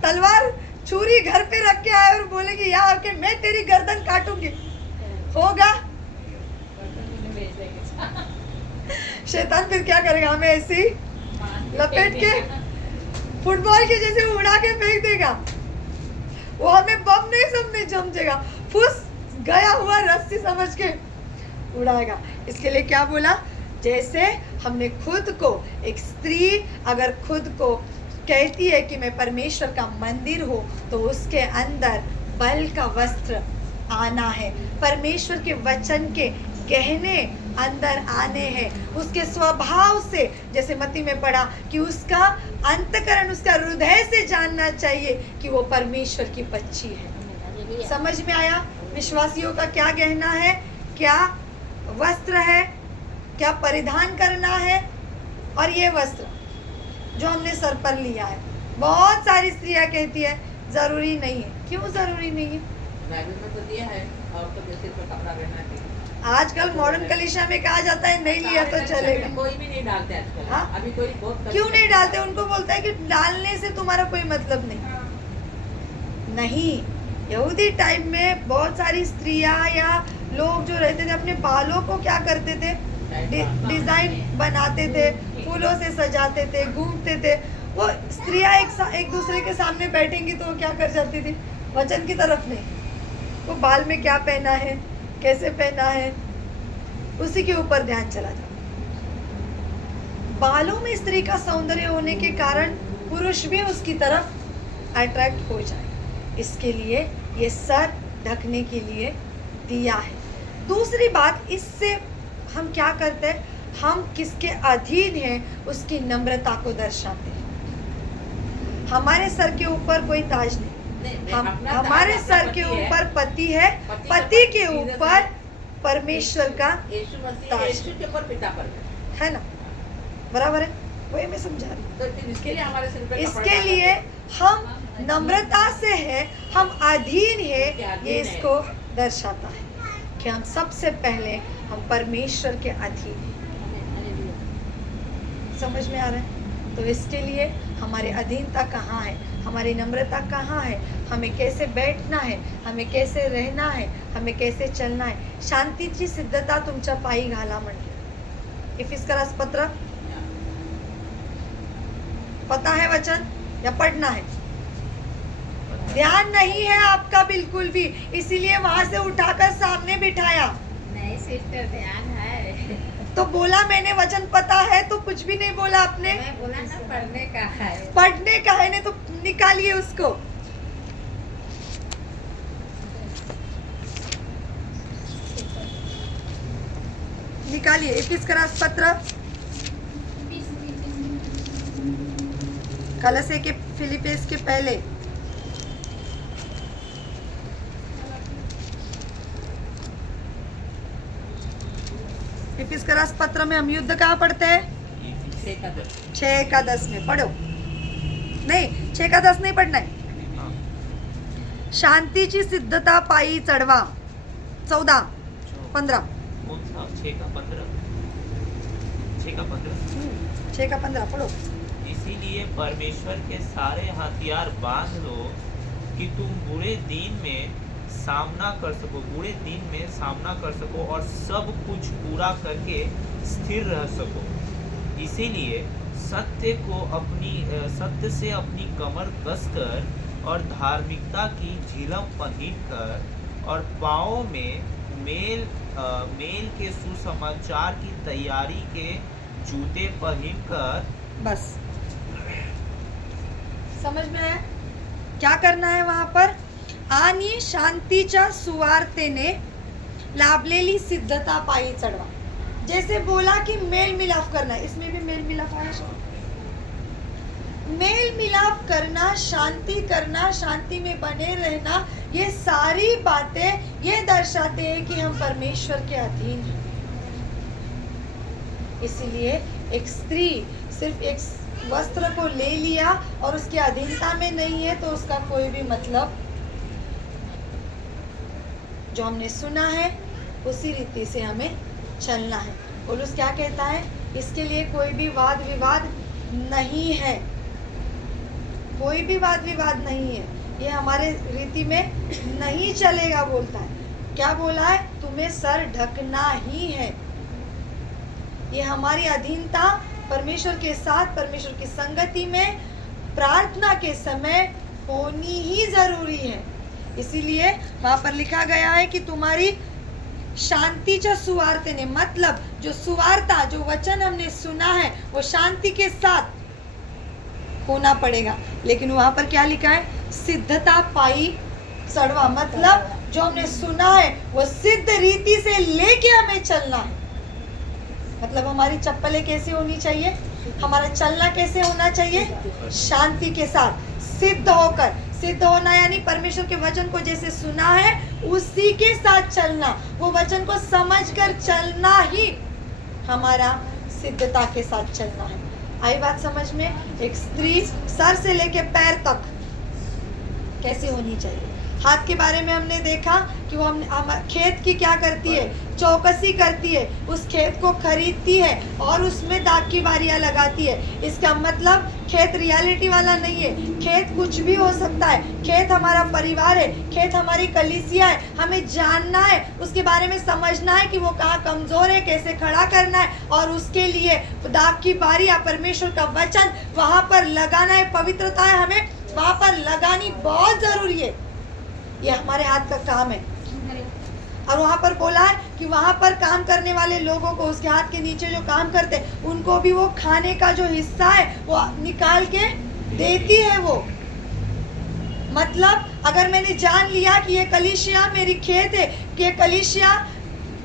तलवार छुरी घर पे रख के आए और बोलेंगे यहाँ आके मैं तेरी गर्दन काटूंगी, होगा? शैतान फिर क्या करेगा? हमें ऐसे ही लपेट के फुटबॉल के जैसे उड़ा के फेंक देगा। वो हमें बम नहीं समझेगा, फुस गया हुआ रस्सी समझ के उड़ाएगा। इसके लिए क्या बोला? जैसे हमने खुद को, एक स्त्री अगर खुद को कहती है कि मैं परमेश्वर का मंदिर हूँ, तो उसके अंदर बल का वस्त्र आना है। परमेश्वर के वचन के गहने अंदर आने हैं, उसके स्वभाव से, जैसे मत्ती में पढ़ा कि उसका अंतकरण, उसका हृदय से जानना चाहिए कि वो परमेश्वर की बच्ची है। समझ में आया? विश्वासियों का क्या गहना है, क्या वस्त्र है, क्या परिधान करना है। और ये वस्त्र जो हमने सर पर लिया है, बहुत सारी स्त्रियां कहती है जरूरी नहीं है। क्यों जरूरी नहीं है? बाइबल में तो दिया है और तो सिर पर कपड़ा पहनना चाहिए। आजकल मॉडर्न कलीसिया में कहा जाता है नहीं लिया तो चलेगा। कोई भी नहीं डालते आजकल। हाँ? अभी कोई बहुत क्यों नहीं डालते? उनको बोलता है कि डालने से तुम्हारा कोई मतलब नहीं। नहीं, यहूदी टाइम में बहुत सारी स्त्रियां या लोग जो रहते थे अपने बालों को क्या करते थे, डिजाइन बनाते थे, फूलों से सजाते थे, घूमते थे। वो स्त्रियां एक दूसरे के सामने बैठेंगी तो वो क्या कर जाती थी, वचन की तरफ नहीं, वो बाल में क्या पहना है, कैसे पहना है, उसी के ऊपर ध्यान चला जाता। बालों में स्त्री का सौंदर्य होने के कारण पुरुष भी उसकी तरफ अट्रैक्ट हो जाए, इसके लिए ये सर ढकने के लिए दिया है। दूसरी बात, इससे हम क्या करते हैं, हम किसके अधीन हैं उसकी नम्रता को दर्शाते हैं। हमारे सर के ऊपर कोई ताज नहीं, हमारे सर के ऊपर पति है, पति के ऊपर परमेश्वर का यीशु मसीह, ताज यीशु के ऊपर पिता पर है ना, बराबर है, वही मैं समझा रही हूँ। तो फिर इसके लिए हमारे सिर पे कपड़ा इसके डालना लिए चाहिए। हम नम्रता से है, हम अधीन है, ये इसको दर्शाता है कि हम सबसे पहले हम परमेश्वर के अधीन हैं। समझ में आ रहा है? तो इसके लिए हमारी अधीनता कहाँ है, हमारी नम्रता कहाँ है, हमें कैसे बैठना है, हमें कैसे रहना है, हमें कैसे चलना है। शांतीची सिद्धता तुमच्या पायी घाला म्हणले। इफिस्करास पत्र पता है वचन या पढ़ना है? ध्यान नहीं है आपका बिल्कुल भी, इसीलिए वहां से उठाकर सामने बिठाया। नहीं सिस्टर, ध्यान है। तो बोला मैंने वचन पता है, तो कुछ भी नहीं बोला आपने। मैं बोला ना पढ़ने का है। पढ़ने का है, नहीं तो निकालिए उसको। निकालिए इफिस्करास पत्र कलसे के फिलिपेस के पहले इफिस्करास पत्र में हम युद्ध कहाँ पढ़ते हैं? 6 का 10 में पढ़ो। नहीं, 6 का 10 नहीं पढ़ना है। शांतीची सिद्धता पायी चढवा 14 15 कौन सा? 6 का 15 6 का 15 6 का 15 पढ़ो। इसीलिए परमेश्वर के सारे हथियार बांध लो कि तुम बुरे दिन में सामना कर सको और सब कुछ पूरा करके स्थिर रह सको। इसीलिए सत्य से अपनी कमर कसकर और धार्मिकता की झिलम पहनकर और पाँवों में मेल के सुसमाचार की तैयारी के जूते पहनकर। बस समझ में आया क्या करना है वहां पर? आणि शांतीच्या सुवार्तेने लाभलेली सिद्धता पायी चढवा। जैसे बोला कि मेल मिलाप करना है, इसमें भी मेल मिलाप आया। मेल मिलाप करना, शांति करना, शांति में बने रहना, ये सारी बातें ये दर्शाते हैं कि हम परमेश्वर के अधीन हैं। इसीलिए एक स्त्री सिर्फ एक वस्त्र को ले लिया और उसकी अधीनता में नहीं है तो उसका कोई भी मतलब। जो हमने सुना है उसी रीति से हमें चलना है। पौलुस क्या कहता है? इसके लिए कोई भी वाद विवाद नहीं है, कोई भी वाद विवाद नहीं है, ये हमारे रीति में नहीं चलेगा बोलता है। क्या बोला है? तुम्हें सर ढकना ही है। ये हमारी अधीनता परमेश्वर के साथ, परमेश्वर की संगति में प्रार्थना के समय होनी ही जरूरी है। इसीलिए वहां पर लिखा गया है कि तुम्हारी शांतीच्या सुवार्तेने, मतलब जो सुवार्ता, जो वचन हमने सुना है वो शांति के साथ होना पड़ेगा। लेकिन वहां पर क्या लिखा है? सिद्धता पाई चढ़वा, मतलब जो हमने सुना है वो सिद्ध रीति से लेके हमें चलना है। मतलब हमारी चप्पलें कैसी होनी चाहिए, हमारा चलना कैसे होना चाहिए, शांति के साथ, सिद्ध होकर। सिद्ध होना यानी परमेश्वर के वचन को जैसे सुना है उसी के साथ चलना, वो वचन को समझकर चलना ही हमारा सिद्धता के साथ चलना है। आई बात समझ में? एक स्त्री सर से लेके पैर तक कैसी होनी चाहिए। हाथ के बारे में हमने देखा कि वो हम खेत की क्या करती है, चौकसी करती है, उस खेत को खरीदती है और उसमें दाग की बारियां लगाती है। इसका मतलब खेत रियलिटी वाला नहीं है, खेत कुछ भी हो सकता है। खेत हमारा परिवार है, खेत हमारी कलीसिया है। हमें जानना है, उसके बारे में समझना है कि वो कहाँ कमजोर है, कैसे खड़ा करना है, और उसके लिए दाग की बारियां, परमेश्वर का वचन वहां पर लगाना है। पवित्रता है, हमें वहां पर लगानी बहुत जरूरी है। ये हमारे हाथ का काम है। और वहां पर बोला है कि वहां पर काम करने वाले लोगों को, उसके हाथ के नीचे जो काम करते हैं, उनको भी वो खाने का जो हिस्सा है वो निकाल के देती है। वो मतलब अगर मैंने जान लिया कि ये कलीसिया मेरी खेत है, कि ये कलीसिया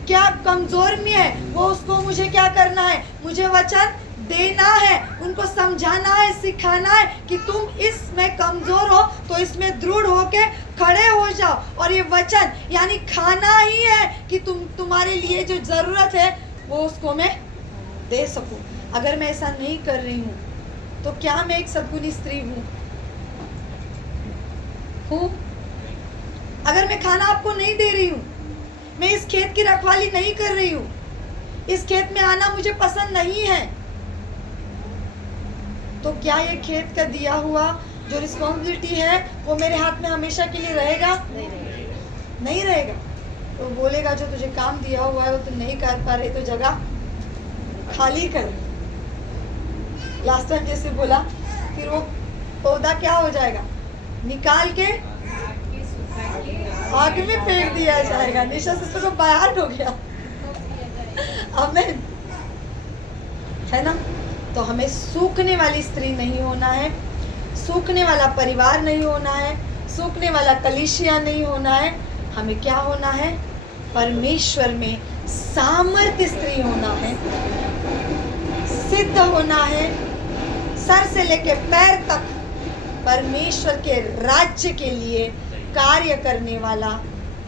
क्या कमजोर में है, वो उसको मुझे क्या करना है, मुझे वचन देना है, उनको समझाना है, सिखाना है कि तुम इसमें कमजोर हो तो इसमें दृढ़ होके खड़े हो जाओ। और ये वचन यानी खाना ही है कि तुम्हारे लिए जो जरूरत है वो उसको मैं दे सकूं। अगर मैं ऐसा नहीं कर रही हूं तो क्या मैं एक सद्गुणी स्त्री हूं? अगर मैं खाना आपको नहीं दे रही हूं, मैं इस खेत की रखवाली नहीं कर रही हूं, इस खेत में आना मुझे पसंद नहीं है, तो क्या ये खेत का दिया हुआ जो रिस्पॉन्सिबिलिटी है वो मेरे हाथ में हमेशा के लिए रहेगा? नहीं रहेगा। तो बोलेगा जो तुझे काम दिया हुआ है वो तू नहीं कर पा रही तो जगह खाली कर। लास्ट टाइम जैसे बोला, फिर वो पौधा क्या हो जाएगा, निकाल के आग में फेंक दिया जाएगा। निशा सिस्टर को बाहर हो गया। आमीन, है ना? तो हमें सूखने वाली स्त्री नहीं होना है, सूखने वाला परिवार नहीं होना है, सूखने वाला कलीसिया नहीं होना है। हमें क्या होना है? परमेश्वर में सामर्थ्य स्त्री होना है, सिद्ध होना है, सर से लेके पैर तक परमेश्वर के राज्य के लिए कार्य करने वाला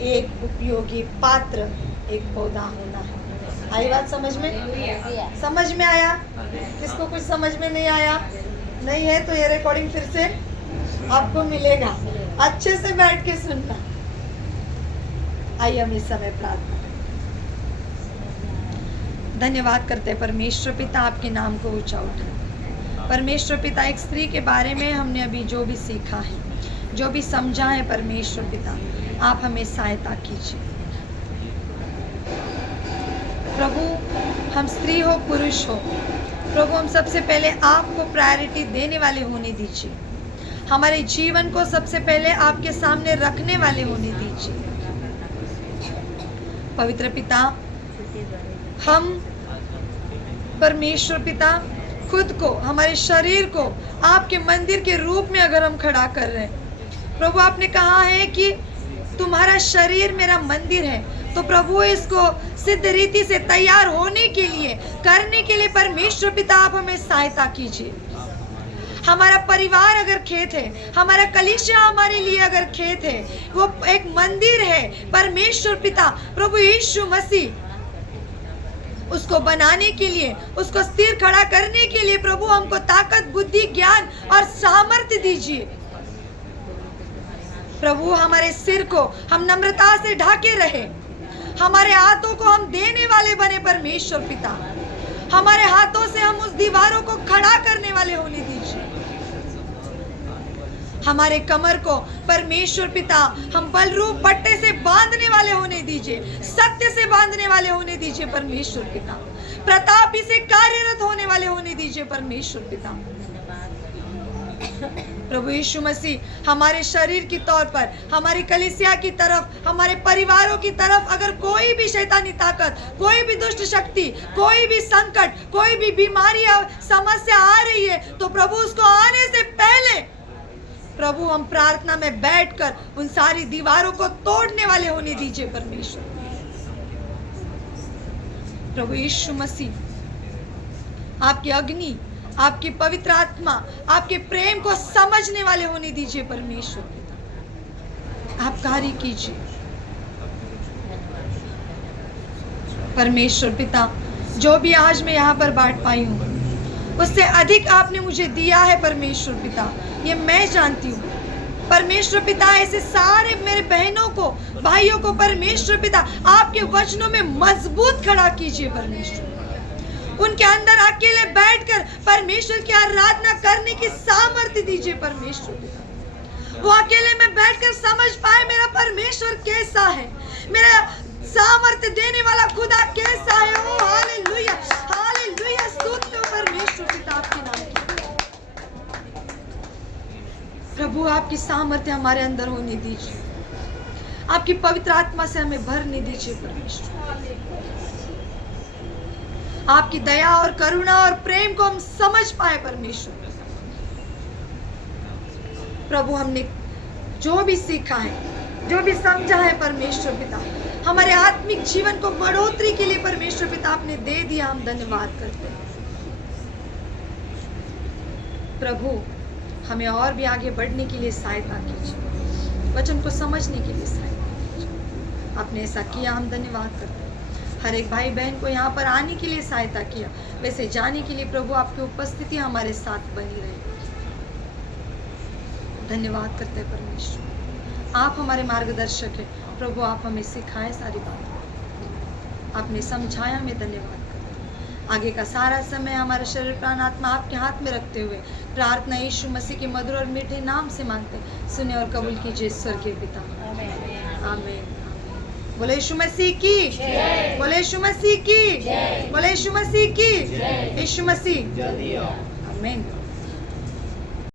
एक उपयोगी पात्र, एक पौधा होना है। आई बात समझ में? समझ में आया? किसको कुछ समझ में नहीं आया? नहीं है तो ये रिकॉर्डिंग फिर से आपको मिलेगा, अच्छे से बैठ के सुनना। आइए हम इस समय प्रार्थना धन्यवाद करते हैं। परमेश्वर पिता, आपके नाम को ऊंचा उठा। परमेश्वर पिता, एक स्त्री के बारे में हमने अभी जो भी सीखा है, जो भी समझा है, परमेश्वर पिता आप हमें सहायता कीजिए। प्रभु, हम स्त्री हो पुरुष हो, प्रभु हम सबसे पहले आपको प्रायोरिटी देने वाले होने दीजिए। हमारे जीवन को सबसे पहले आपके सामने रखने वाले होने दीजिए। पवित्र पिता, हम परमेश्वर पिता खुद को, हमारे शरीर को आपके मंदिर के रूप में अगर हम खड़ा कर रहे हैं, प्रभु आपने कहा है कि तुम्हारा शरीर मेरा मंदिर है, तो प्रभु इसको सिद्ध रीति से तैयार होने के लिए, करने के लिए परमेश्वर पिता आप हमें सहायता कीजिए। हमारा परिवार अगर खेत है, हमारा कलीसिया हमारे लिए अगर खेत है, वो एक मंदिर है परमेश्वर पिता प्रभु यीशु मसीह, उसको बनाने के लिए, उसको स्थिर खड़ा करने के लिए प्रभु हमको ताकत, बुद्धि, ज्ञान और सामर्थ्य दीजिए। प्रभु हमारे सिर को हम नम्रता से ढाके रहे, हमारे हाथों को हम देने वाले बने परमेश्वर पिता, हमारे हाथों से हम उस दीवारों को खड़ा करने वाले होने दीजिए। हमारे कमर को परमेश्वर पिता हम बलरूप पट्टे से बांधने वाले होने दीजिए, सत्य से बांधने वाले होने दीजिए परमेश्वर पिता, प्रतापी से कार्यरत होने वाले होने दीजिए परमेश्वर पिता। प्रभु यीशु मसीह हमारे शरीर की तौर पर, हमारी कलीसिया की तरफ, हमारे परिवारों की तरफ अगर कोई भी शैतानी ताकत, कोई भी दुष्ट शक्ति, कोई भी संकट, कोई भी बीमारी या समस्या आ रही है, तो प्रभु उसको आने से पहले प्रभु हम प्रार्थना में बैठकर उन सारी दीवारों को तोड़ने वाले होने दीजिए परमेश्वर। प्रभु यीशु मसीह आपकी अग्नि, आपकी पवित्र आत्मा, आपके प्रेम को समझने वाले होने दीजिए परमेश्वर पिता। आप कार्य कीजिए परमेश्वर पिता। जो भी आज मैं यहाँ पर बांट पाई हूँ उससे अधिक आपने मुझे दिया है परमेश्वर पिता, ये मैं जानती हूँ परमेश्वर पिता। ऐसे सारे मेरे बहनों को, भाइयों को परमेश्वर पिता आपके वचनों में मजबूत खड़ा कीजिए परमेश्वर। उनके अंदर अकेले बैठकर परमेश्वर की आराधना करने की सामर्थ्य दीजिए परमेश्वर पिता। वो अकेले में बैठकर समझ पाए मेरा परमेश्वर कैसा है, मेरा सामर्थ्य देने वाला खुदा कैसा है। ओ हालेलुया, हालेलुया, स्तुति हो परमेश्वर पिता आपके नाम की। प्रभु आपकी सामर्थ्य हमारे अंदर होने दीजिए, आपकी पवित्र आत्मा से हमें भरने दीजिए परमेश्वर। आपकी दया और करुणा और प्रेम को हम समझ पाए परमेश्वर। प्रभु हमने जो भी सीखा है, जो भी समझा है परमेश्वर पिता, हमारे आत्मिक जीवन को बढ़ोतरी के लिए परमेश्वर पिता आपने दे दिया, हम धन्यवाद करते हैं प्रभु। हमें और भी आगे बढ़ने के लिए सहायता कीजिए, वचन को समझने के लिए सहायता कीजिए। आपने ऐसा किया, हम धन्यवाद करते हैं। हर एक भाई बहन को यहाँ पर आने के लिए सहायता किया, वैसे जाने के लिए प्रभु आपकी उपस्थिति हमारे साथ बनी रहे। धन्यवाद करते हैं परमेश्वर, आप हमारे मार्गदर्शक हैं प्रभु। आप हमें सिखाए सारी बातें, आपने समझाया, हमें धन्यवाद करते हैं। आगे का सारा समय हमारा शरीर प्राण आत्मा आपके हाथ में रखते हुए प्रार्थना यीशु मसीह के मधुर और मीठे नाम से मांगते, सुने और कबूल कीजिए स्वर्गीय पिता। आमीन। बोले यीशु मसीह की, बोले यीशु मसीह की, बोले यीशु मसीह की, यीशु मसीह। आमीन।